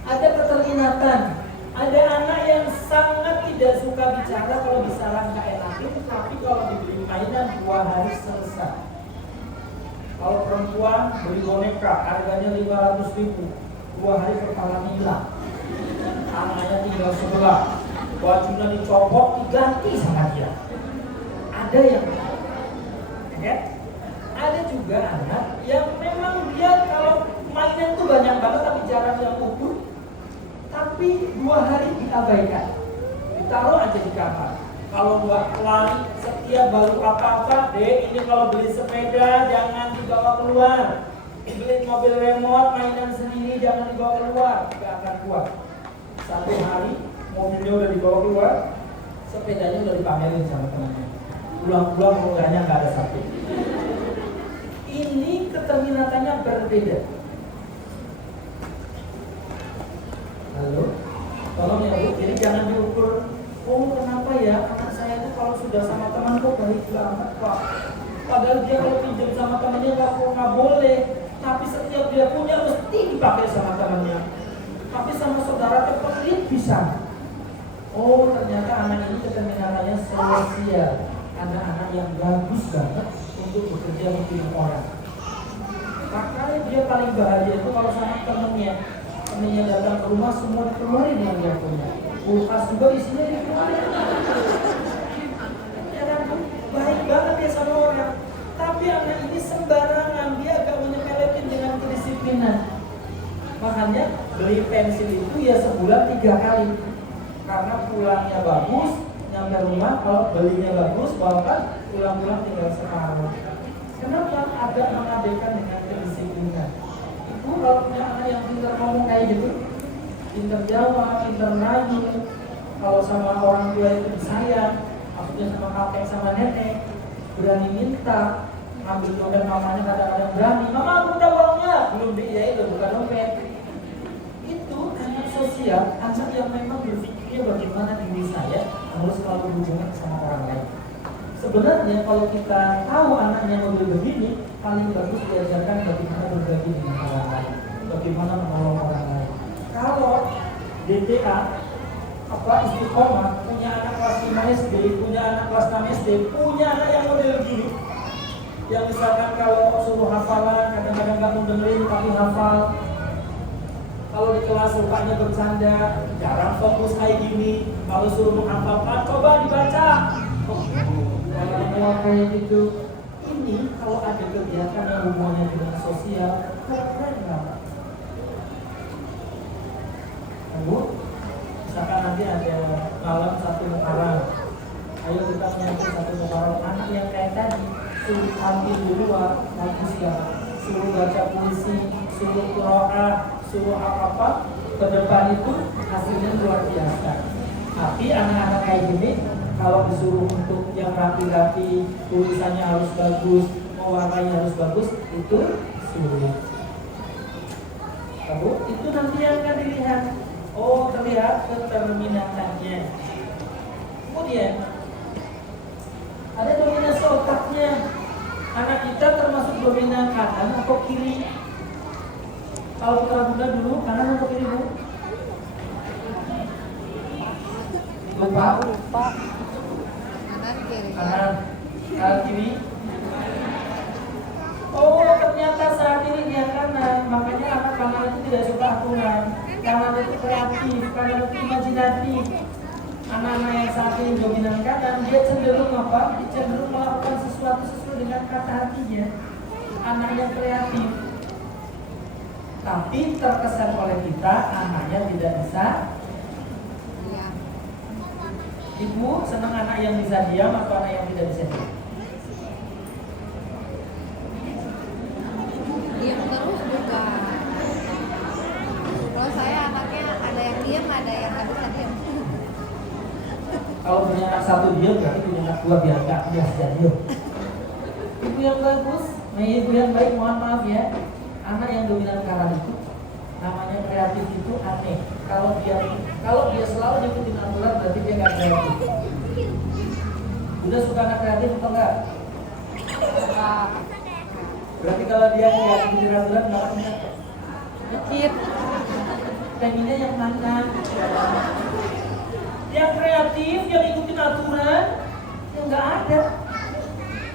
ada keterminatan. Ada anak yang sangat tidak suka bicara, kalau bicara nggak enakin, tapi kalau diberi mainan 2 hari selesai. Kalau perempuan beli boneka harganya 500.000, 2 hari kepala hilang. Anaknya tinggal sebelah, bajunya dicopot diganti sama dia. Ada yang ya? Ada juga anak yang memang dia kalau mainan tuh banyak banget tapi jarang yang utuh, tapi 2 hari diabaikan, ditaruh aja di kamar. Kalau buat lari setiap baru apa-apa, deh ini kalau beli sepeda jangan dibawa keluar, beli mobil remote mainan sendiri jangan dibawa keluar, gak akan kuat. Satu hari mobilnya udah dibawa keluar, sepedanya udah dipamerin sama temannya. Pulang-pulang mudahnya nggak ada satu. Ini keterminatannya berbeda. Halo, tolong ya Bu, jadi jangan diukur. Oh kenapa ya anak saya itu kalau sudah sama teman kok baik banget Pak. Padahal dia kalau pinjam sama temannya nggak boleh. Tapi setiap dia punya mesti dipakai sama temannya. Tapi sama saudara pelit bisa. Oh ternyata anak ini keterminatannya sosial. Anak-anak yang bagus banget untuk bekerja dengan orang. Makanya dia paling bahagia itu kalau sama temennya. Temennya datang ke rumah semua dikeluarin yang dia punya. Kulkas juga isinya dikeluarin. Ya kan, baik banget dia sama orang. Tapi anak ini sembarangan, dia agak menyepelekin dengan kedisiplinan. Makanya beli pensil itu ya sebulan 3 kali. Karena pulangnya bagus, nyampe rumah kalau belinya bagus, bahkan pulang-pulang tinggal separuh. Kenapa? Agak mengabaikan dengan kedisiplinan. Ibu kalau punya anak yang pintar ngomong kayak gitu, pintar jawab, pintar merayu, kalau sama orang tua itu disayang, maksudnya sama kakek sama nenek, berani minta, ambil dompet mamanya kadang-kadang berani, mama aku udah uangnya, belum diiyain udah bukan dompet. Itu anak sosial, anak yang memang berpikirnya bagaimana diri saya harus selalu hubungan sama orang lain. Sebenarnya kalau kita tahu anaknya model begini, paling bagus diajarkan bagaimana berbagi dengan orang lain, bagaimana menolong orang lain. Kalau DTA istiqomah, punya anak kelas 5 SD, punya anak kelas 6 SD, punya anak yang model gini, yang misalkan kalau suruh hafalan kadang-kadang nggak mau dengerin tapi hafal. Kalau di kelas rupanya bercanda, jarang fokus kayak gini. Kalau suruh menghafalkan, coba dibaca. Kalau kayak gitu, ini kalau ada kegiatan yang hubungannya dengan sosial, keren banget. Bu, misalkan nanti ada malam 1 Muharram, ayo kita menyambut 1 Muharram. Anak yang kayak tadi, suruh tampil di luar, bagus ya. Suruh baca puisi, suruh qiraah, suruh apa-apa, ke depan itu hasilnya luar biasa. Tapi anak-anak kayak gini, kalau disuruh untuk yang rapi-rapi, tulisannya harus bagus, mewarnai harus bagus, itu sulit. Lalu itu nanti yang akan dilihat. Oh, terlihat keterminatannya. Kemudian ada dominasi otaknya. Anak kita termasuk dominan kanan atau kiri? Kalau putra bunda dulu kanan atau kiri Bu? Lupa. Kanan kiri. Kanan, kiri. Oh, ternyata saat ini dia kanan. Makanya anak kanan itu tidak suka aturan. Kanan itu kreatif, kanan itu imajinatif. Anak-anak yang saat ini dominan kanan, dia cenderung apa? Dia cenderung melakukan sesuatu sesuai dengan kata hatinya. Anaknya kreatif. Tapi terkesan oleh kita, anaknya tidak bisa. Iya. Ibu senang anak yang bisa diam atau anak yang tidak bisa diam? Diam terus juga. Kalau saya anaknya ada yang diam, ada yang nggak bisa diam. Kalau punya anak 1 diam, berarti punya anak 2 biar nggak biasa diam. Ibu yang bagus, ibu yang baik, mohon maaf ya. Anak yang dominan kanan itu Namanya kreatif itu aneh. Kalau dia selalu ikutin aturan berarti dia nggak kreatif. Udah suka anak kreatif atau enggak? Berarti kalau dia nggak ikutin aturan nggak akan Dikit. pengennya yang mana? Yang kreatif, yang ikutin aturan, yang nggak ada.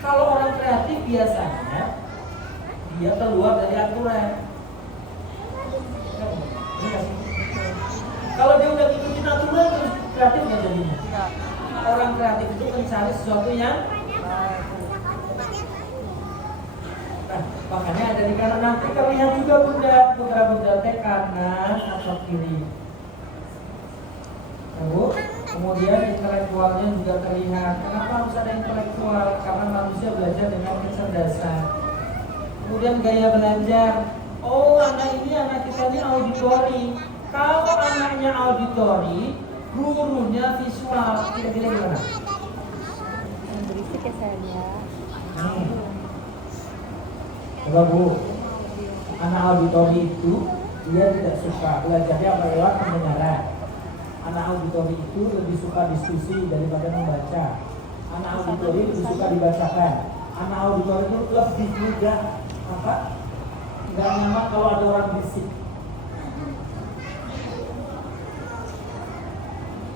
Kalau orang kreatif biasanya dia keluar dari aturan. Kalau dia udah ngikutin aturan terus kreatif nggak jadinya? Orang kreatif itu mencari sesuatu yang makanya ada di kanan. Nanti kita lihat juga bunda putra-putra teh kanan atau kiri. Kemudian intelektualnya juga terlihat. Kenapa harus ada intelektual? Karena manusia belajar dengan kecerdasan. Kemudian gaya belajar. Oh, anak kita ini auditori. Kalau anaknya auditori, gurunya visual. Kira-kira gimana? Berisik ya saya. Coba Bu, anak auditori itu dia tidak suka belajarnya lewat pendengaran. Anak auditori itu lebih suka diskusi daripada membaca. Anak auditori lebih suka dibacakan. Anak auditori itu lebih mudah apa? Nggak nyaman kalau ada orang bisik.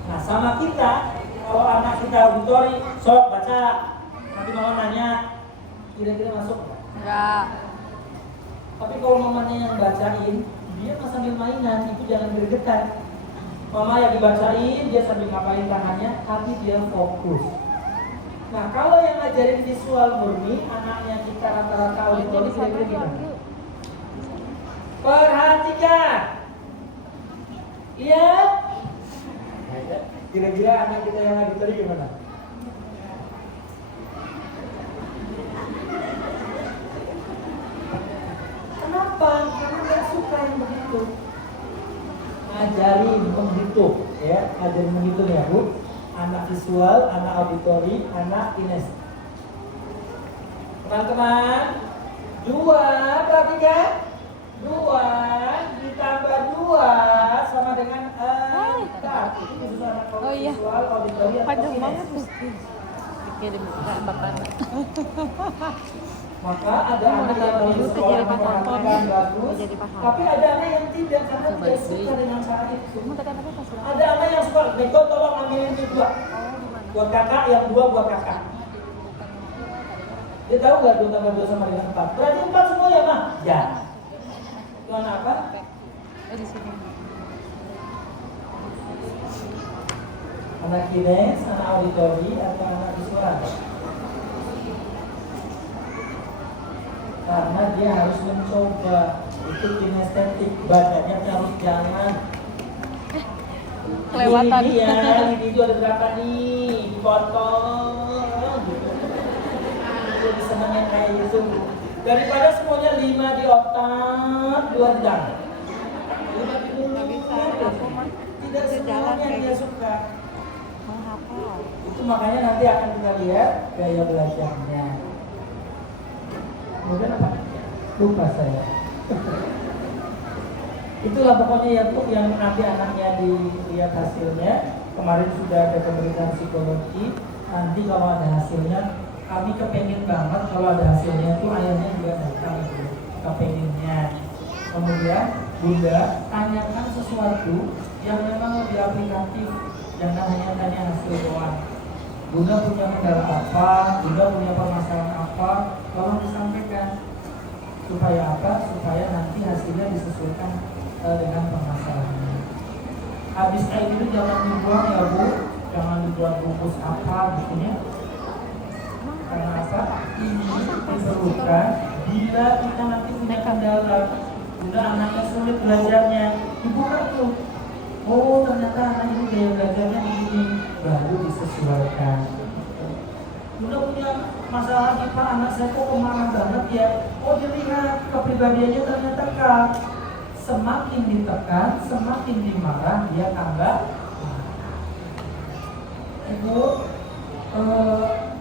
Nah sama kita, kalau anak kita auditori, sok baca. Nanti mama nanya, kira-kira masuk nggak? Enggak. Tapi kalau mamanya yang bacain, dia mah sambil mainan, itu jangan gregetan. Mama yang dibacain, dia sambil ngapain tangannya, tapi dia fokus. Nah kalau yang ngajarin visual murni, anaknya kita rata-rata auditori kira-kira gimana? Perhatikan. Iya. Kira-kira anak kita yang auditori gimana? Kenapa? Karena dia suka yang begitu. Ngajarin menghitung, ya, ngajarin menghitung ya Bu. Anak visual, anak auditori, anak kinestetik. Teman-teman, 2, perhatikan. 2 ditambah 2 sama dengan 4. Itu khusus anak visual, auditori, atau Panjang banget kinestetik. tuh. Dikirim ke bapak. Maka ada anak yang dari sekolah memperhatikan bagus, tapi ada anak yang tidak karena tidak suka dengan cara itu. Ada anak yang suka, Beko tolong ambilin ini 2 buat kakak, yang 2 buat kakak. Dia tahu nggak 2 tambah 2 sama dengan 4? Berarti 4 semua ya Mah? Ya. Itu anak apa? Di sini. Anak kines, anak auditori, atau anak visual? Karena dia harus mencoba. Itu kinestetik, badannya harus jalan. Kelewatan. Ini ya, ini itu ada berapa nih? Dipotong gitu. Jadi senang yang kayak gitu. Daripada semuanya 5 di otak, 2 di tangan. 5 di mulut. Tidak semuanya dia suka. Menghafal. Itu makanya nanti akan kita lihat gaya belajarnya. Kemudian apa? Lupa saya. Itulah pokoknya yang nanti anaknya dilihat hasilnya. Kemarin sudah ada pemeriksaan psikologi. Nanti kalau ada hasilnya, kami kepengen banget kalau ada hasilnya itu ayahnya juga datang itu. Kepengennya. Kemudian Bunda tanyakan sesuatu yang memang lebih aplikatif. Jangan hanya tanya hasil doang. Bunda punya kendala apa, Bunda punya permasalahan apa, tolong disampaikan. Supaya apa? Supaya nanti hasilnya disesuaikan dengan permasalahannya. Habis air itu jangan dibuang ya Bu, jangan dibuat bungkus apa gitu ya. Karena apa? Ini diperlukan bila kita nanti punya kendala. Bunda anaknya sulit belajarnya, dibuka tuh. Oh ternyata anak ini gaya belajarnya begini, baru disesuaikan. Bunda punya masalah nih Pak, anak saya kok pemarah banget ya. Oh dilihat kepribadiannya ternyata Kak. Semakin ditekan, semakin dimarah, dia tambah. Ibu,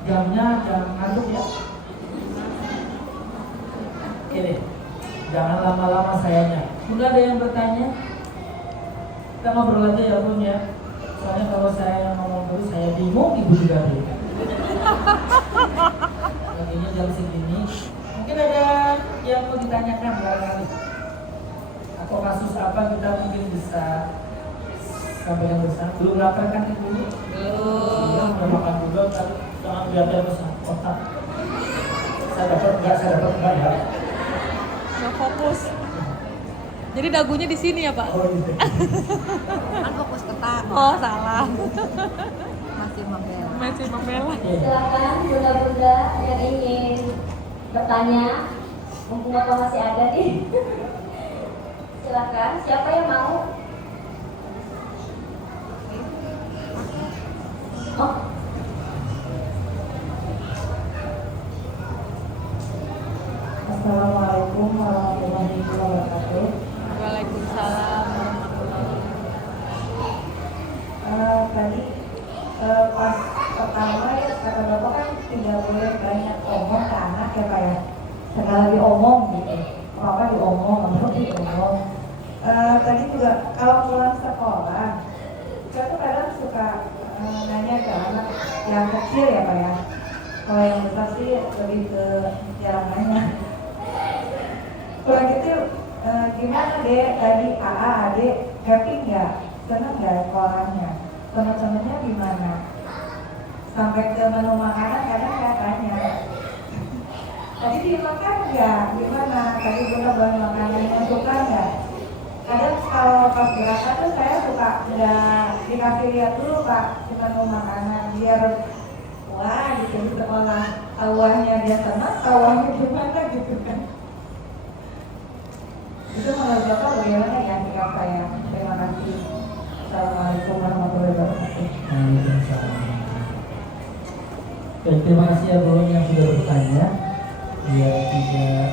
jamnya jangan ngantuk ya. Oke deh, jangan lama-lama sayanya. Bunda ada yang bertanya? Kita ngobrol aja ya Bun ya. Soalnya kalau saya ngomong terus saya bingung, Ibu juga bingung. Laginya jam segini. Mungkin ada yang mau ditanyakan barangkali. Atau kasus apa kita mungkin bisa sampaikan bersama. Belum lapar kan Ibu? Belum. Iya, udah makan dulu, tapi jangan lihat besar otak. Saya dapat enggak ya? Nggak fokus. Jadi dagunya di sini ya Pak? Oh gitu. Kan fokus ke tangan. Oh salah. Masih membela. Masih membela. Silakan bunda-bunda yang ingin bertanya, mumpung bapak masih ada nih. Silakan, siapa yang mau? Oh. Assalamualaikum warahmatullahi wabarakatuh. Waalaikumsalam. Tadi pas pertama ya kata bapak kan tidak boleh banyak omong ke anak ya pak ya. Sekali diomong gitu, apa diomong, apa diomong. Tadi juga kalau pulang sekolah, kita tuh kadang suka nanya ke anak yang kecil ya pak ya. Kalau yang besar sih lebih ke jarang nanya. Kalau gitu gimana dek tadi AA adek happy nggak, seneng nggak sekolahnya, teman-temannya gimana, sampai ke menu makanan kadang saya tanya tadi dimakan nggak, gimana tadi bunda bawa makanannya suka nggak. Kadang kalau pas berangkat tuh saya suka nggak dikasih lihat dulu pak menu makanan biar wah gitu di sekolah tahuannya dia senang, tahuannya gimana gitu kan. Itu menurut Bapak bagaimana ya sikap saya? Terima kasih. Assalamualaikum warahmatullahi wabarakatuh. Waalaikumsalam. Baik, terima kasih ya Bu yang sudah bertanya. Biar tidak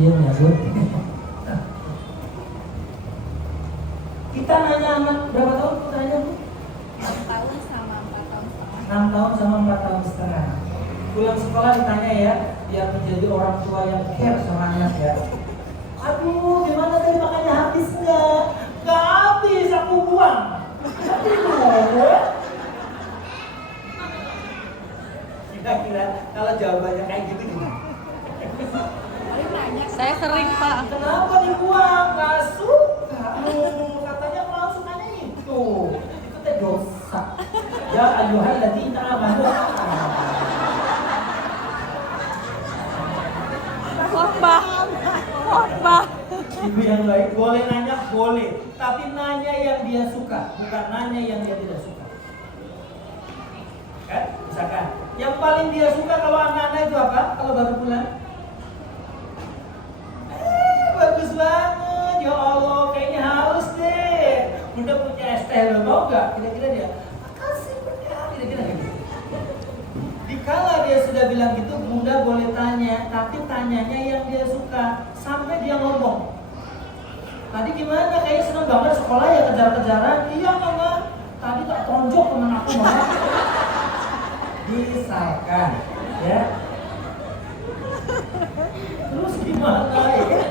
diam ya Bu. Kita nanya anak berapa tahun putranya Bu? 6 tahun sama 4 tahun setengah. 6 tahun sama 4 tahun setengah. Pulang sekolah ditanya ya, biar menjadi orang tua yang care sama anak ya. Aduh, gimana tadi makannya habis nggak? Nggak habis, aku buang. Kira-kira kalau jawabannya kayak gitu gimana? Saya sering Pak. Kenapa dibuang? Nggak suka. Katanya kalau sukanya itu teh dosa. Ya ayuhan ladina amanu. Khotbah. Khotbah. Ibu yang baik boleh nanya, boleh. Tapi nanya yang dia suka, bukan nanya yang dia tidak suka. Kan? Misalkan, yang paling dia suka kalau anak-anak itu apa? Kalau baru pulang? Bagus banget, ya Allah, kayaknya harus deh. Bunda punya es teh, lo mau gak? Kira-kira dia, makasih Bunda, kira-kira gitu. Dikala dia sudah bilang gitu, Bunda boleh tanya, tapi tanyanya yang dia suka. Sampai dia ngomong, tadi gimana? Kayaknya seneng banget sekolah ya, kejar-kejaran. Iya mama, tadi tak tonjok teman aku mama. Misalkan, ya. Terus gimana ya?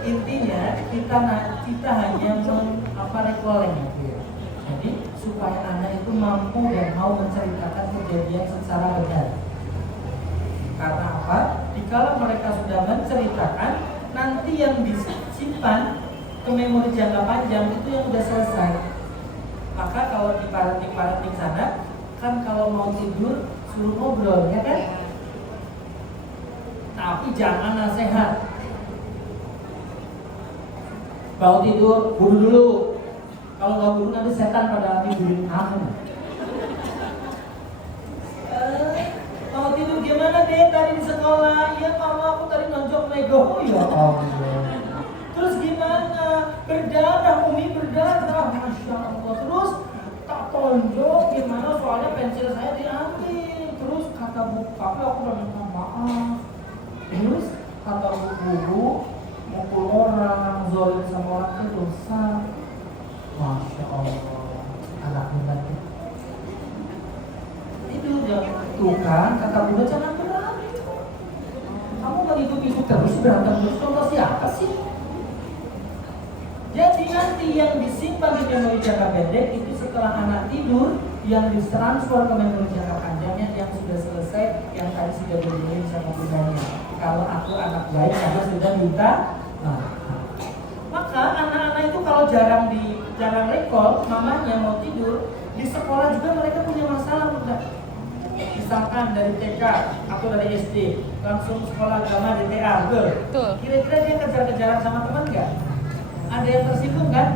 Intinya kita hanya recalling ya. Jadi supaya anak itu mampu dan mau menceritakan kejadian secara benar. Karena apa? Dikala mereka sudah menceritakan, nanti yang disimpan ke memori jangka panjang itu yang sudah selesai. Maka kalau di parenting sana, kan kalau mau tidur suruh ngobrol, ya kan? Tapi jangan nasihat. Mau tidur, bunuh dulu. Kalau nggak bunuh nanti setan pada tidurin kamu. Mau tidur gimana deh tadi di sekolah? Iya mama aku tadi nonjok nego. Oh ya Allah. Terus gimana? Berdarah, Umi berdarah. Masya Allah. Terus tak tonjok gimana? Soalnya pensil saya diambil. Terus kata bu kakak aku udah minta maaf. Terus kata bu guru mukul orang, zolim sama orang itu dosa. Masya Allah. Anaknya tadi. Itu jangan tuh kan kata Bunda jangan berani. Kamu mau ikut-ikut terus berantem terus sama siapa sih? yang disimpan di memori jangka pendek itu setelah anak tidur, yang ditransfer ke memori jangka panjangnya yang sudah selesai, yang tadi sudah dibimbing sama bundanya. Kalau aku anak baik karena sudah minta. Maka anak-anak itu kalau jarang recall, mamanya mau tidur, di sekolah juga mereka punya masalah mudah. Misalkan dari TK atau dari SD langsung sekolah agama di TA, Betul. kira-kira dia kejar-kejaran sama teman nggak? Ada yang tersinggung kan?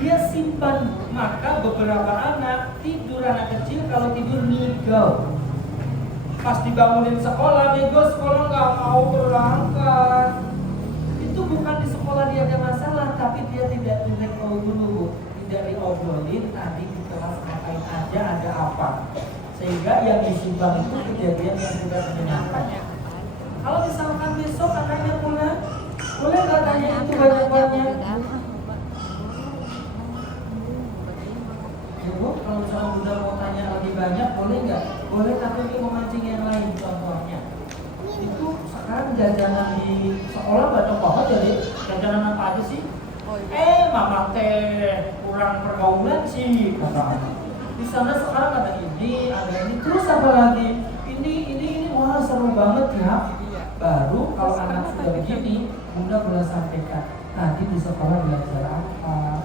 Dia simpan. Maka beberapa anak tidur, anak kecil kalau tidur ngigau. Pas dibangunin sekolah, nego sekolah nggak mau berangkat. Itu bukan di sekolah dia ada masalah, tapi dia tidak direkol dulu, tidak diobrolin tadi di kelas ngapain aja, ada apa. Sehingga yang disimpan itu kejadian yang tidak menyenangkan. Kalau misalkan besok anaknya pulang, boleh nggak tanya itu banyak-banyak? Ibu, kalau misalkan bunda mau tanya lebih banyak, boleh nggak? Boleh, tapi ini memancing yang lain contohnya. Itu sekarang jajanan di sekolah banyak banget jadi jajanan apa aja sih? Mama teh kurang pergaulan sih kata anak. Di sana sekarang ada ini, terus apa lagi? Ini, wah seru banget ya. Baru kalau anak sudah begini, bunda boleh sampaikan. Nanti di sekolah belajar apa?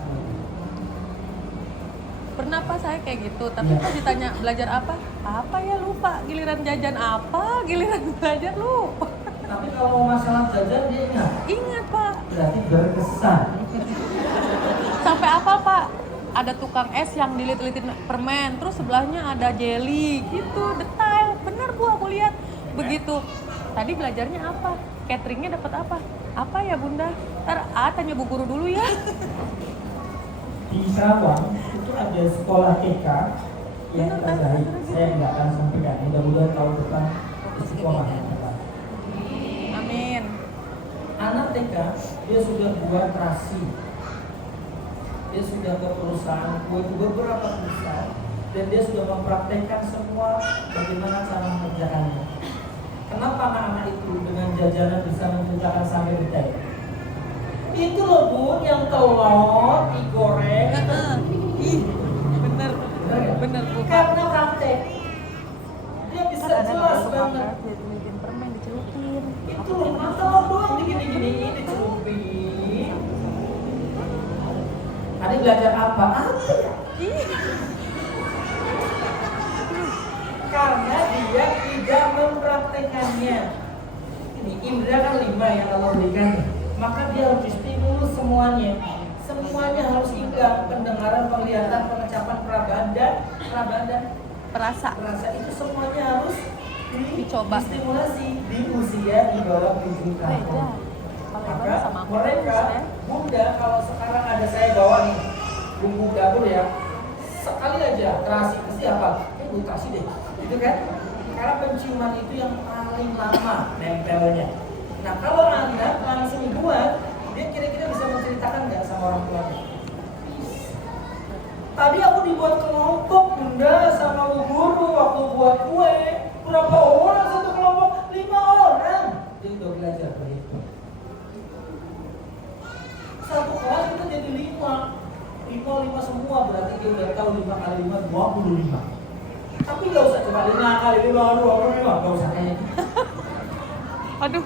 Pernah pas saya kayak gitu, tapi pas ditanya belajar apa? Apa ya lupa, giliran jajan apa, giliran belajar lupa. Tapi kalau masalah jajan dia ingat. Ingat Pak. Berarti berkesan. Sampai apa Pak? Ada tukang es yang dilit-litin permen, terus sebelahnya ada jelly, gitu, detail. Bener Bu, aku lihat. Begitu. Tadi belajarnya apa? Cateringnya dapat apa? Apa ya Bunda? Ntar tanya Bu Guru dulu ya. Di Karawang itu ada sekolah TK yang terbaik. Saya nggak akan sampaikan. Mudah-mudahan tahun depan di sekolahnya. Amin. Anak TK dia sudah buat terasi. Dia sudah ke perusahaan, beberapa perusahaan, dan dia sudah mempraktekkan semua bagaimana cara mengerjakannya. Kenapa anak-anak itu dengan jajanan bisa menceritakan sampai detail? Itu loh Bu, yang telur digoreng. Ih, bener, bener Bu. Karena praktek, dia bisa jelas banget. Dilit permen dicelupin. Itu loh, telur doang digini-gini, dicelupin. Adik belajar apa? Apa ya? Karena dia tidak mempraktekannya. Ini indra kan 5 yang Allah berikan. Maka dia harus distimulus semuanya. Semuanya harus ingat. Pendengaran, penglihatan, pengecapan, perabaan, Perasa. itu semuanya harus Dicoba. distimulasi di usia di bawah 7 tahun. Maka mereka bunda kalau sekarang ada saya bawa nih bumbu dapur ya, sekali aja terasi pasti apa? Bu kasih deh, gitu kan? Karena penciuman itu yang paling lama nempelnya. Nah kalau anak langsung buat, dia kira-kira bisa menceritakan nggak sama orang tuanya? Tadi aku dibuat kelompok bunda sama bu guru waktu buat kue. Berapa orang satu kelompok? 5 orang. Dia udah belajar begitu. Satu kelas itu jadi 5 semua, berarti dia udah tahu 5 kali 5, 25. Tapi gak usah coba 5 kali 5, 25, gak usah kayak gitu. Aduh,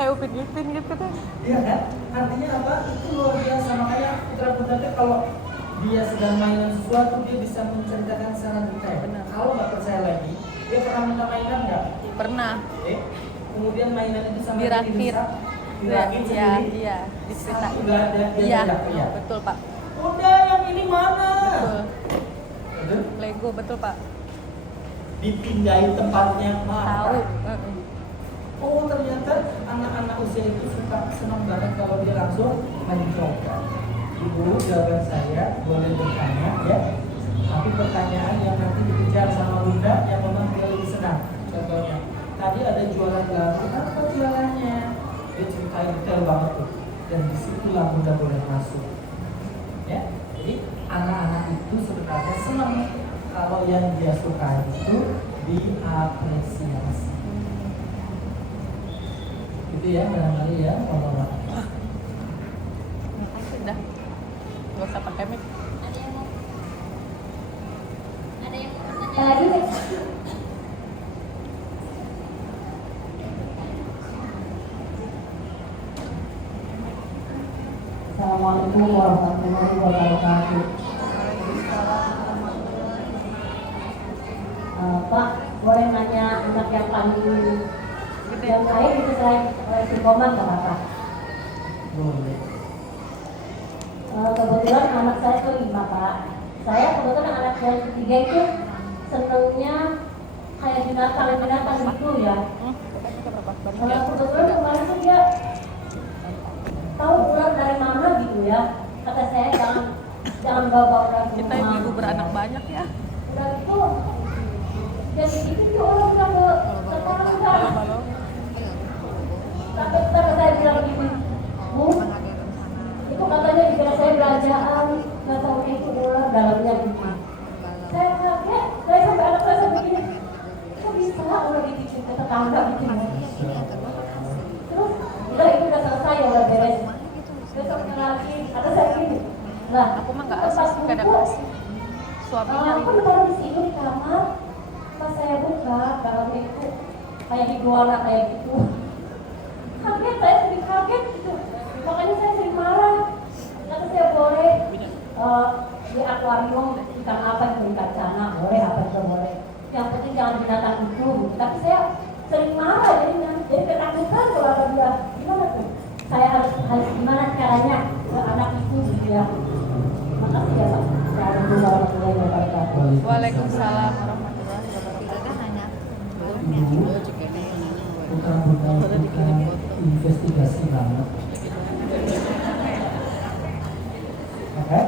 kayak upin-ipin gitu deh. Iya kan? Artinya apa? Itu luar biasa. Makanya putra-putra kalau dia sedang mainan sesuatu, dia bisa menceritakan secara detail. Benar. Kalau nggak percaya lagi, dia pernah minta mainan nggak? Pernah. Kemudian mainan itu sampai Dirakit. dirakit Iya, sendiri. iya, diceritain. Satu nggak ada, dia Iya, tidak ya. betul Pak. Udah yang ini mana? Betul. Betul? Lego betul Pak. Dipindahin tempatnya mana? Tahu. Oh ternyata anak-anak usia itu suka senang banget kalau dia langsung mencoba. Ibu jawaban saya boleh bertanya ya, tapi pertanyaan yang nanti dikejar sama bunda yang memang dia lebih senang. Contohnya, tadi ada jualan lagu, apa jualannya? Dia ceritain detail banget tuh, dan disitulah bunda boleh masuk. Ya, jadi anak-anak itu sebenarnya senang kalau yang dia suka itu diapresiasi. Itu ya barangkali ya, Makasih dah. Gak Kemek. Lagi deh. Assalamualaikum warahmatullahi wabarakatuh. Pak, boleh nanya anak yang paling yang saya gitu saya Sinkoman nggak apa-apa? Boleh. Kebetulan anak saya tuh 5 Pak. Saya kebetulan anak yang ketiga itu senengnya kayak binatang gitu ya. Kebetulan kemarin tuh dia tahu ular dari mana gitu ya. Kata saya jangan bawa ular ke Kita rumah. ibu beranak banyak ya. Udah gitu jadi itu dia orang udah ke tetangga. Sampai tetangga saya bilang gini, Bu, itu katanya dikira saya belanjaan, nggak tahu itu ular dalamnya gitu. Saya kaget, saya sampai anak saya begini, kok bisa ular dititip ke tetangga gitu ya? Terus udah itu udah selesai ya udah beres. Besoknya lagi ada saya gini, lah Aku mah nggak asal sih, kadang kasih. Suaminya aku taruh di sini di kamar. Pas saya buka dalamnya itu kayak iguana kayak gitu. Kaget, saya sedih kaget gitu. Makanya saya sering marah. Kata saya boleh di akuarium ikan apa yang ikan cana boleh, apa juga boleh. Yang penting jangan binatang itu. Tapi saya sering marah jadinya. Jadi ketakutan kalau ada dia. Gimana tuh? Saya harus gimana caranya ke anak itu gitu ya. Makasih ya Pak. Assalamualaikum warahmatullahi wabarakatuh. Waalaikumsalam warahmatullahi Ibu, bukan investigasi banget. Oke,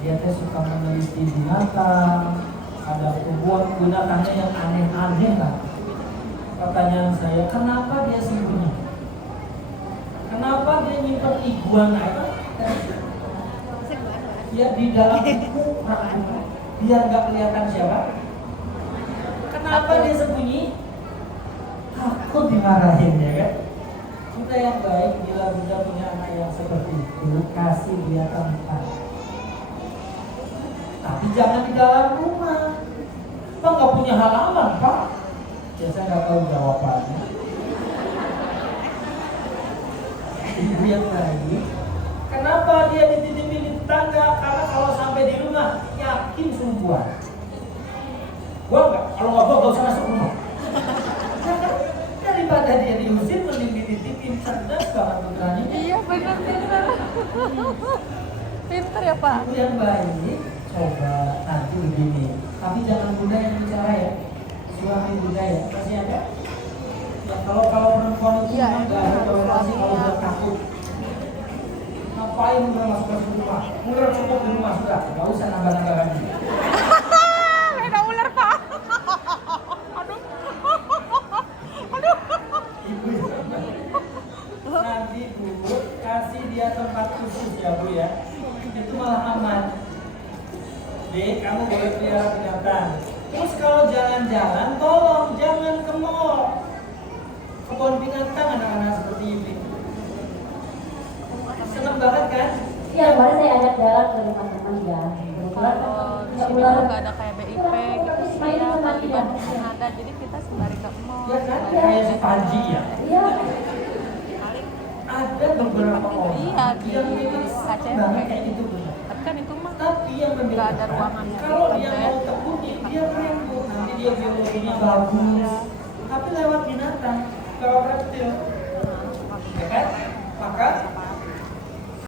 dia teh suka meneliti binatang, ada tumbuhan gunakannya yang aneh-aneh lah. Pertanyaan saya, kenapa dia sembunyi? Kenapa dia nyimpen iguana? Ya di dalam buku biar nggak kelihatan siapa. Kenapa dia sembunyi? Takut dimarahin ya kan? Bunda yang baik, bila Bunda punya anak yang seperti itu, kasih dia tempat. Tapi jangan di dalam rumah. Pak nggak punya halaman, Pak. Ya saya nggak tahu jawabannya. Ibu yang baik, kenapa dia dititipin di tetangga? Karena kalau sampai di rumah, yakin sungguhan. Gua nggak, kalau nggak gua nggak usah masuk rumah. Daripada dia diusir, mending dititipin. Cerdas banget putranya. Iya benar. Pinter ya Pak. Ibu yang baik, coba nanti begini. Tapi jangan Bunda yang bicara ya. Suami Bunda ya, masih ada. Ya kalau perempuan itu Iya, memang nggak ada toleransi kalau udah takut. Ngapain udah masuk ke rumah? Udah cukup di rumah sudah, nggak usah nambah-nambah lagi. Ada ular Pak. Aduh. Ibu yang baik. Nanti Bu, kasih dia tempat khusus ya Bu ya. Itu malah aman. Dek, kamu boleh pelihara binatang. Terus kalau jalan-jalan, tolong jangan ke mall. Kebun binatang anak-anak seperti ini. Seneng banget kan? Iya, kemarin saya ajak jalan ke rumah teman ya. Kebetulan Kalau di nggak sini ular. nggak ada kayak BIP gitu sih ya, kalau di Bandung sih ada, jadi kita sembari ke mall. Ya kan? sembari Kayak si ke- Panji ya. Iya. Ada beberapa orang Iya, di yang memang KCP. banget kayak gitu Bu. Tapi kan itu mah Tapi yang nggak ada membedakan, ruangannya kalau gitu, dia kan, mau Teh. tekuni, dia keren Bu. Nanti dia biologinya bagus. Tapi lewat binatang, lewat reptil.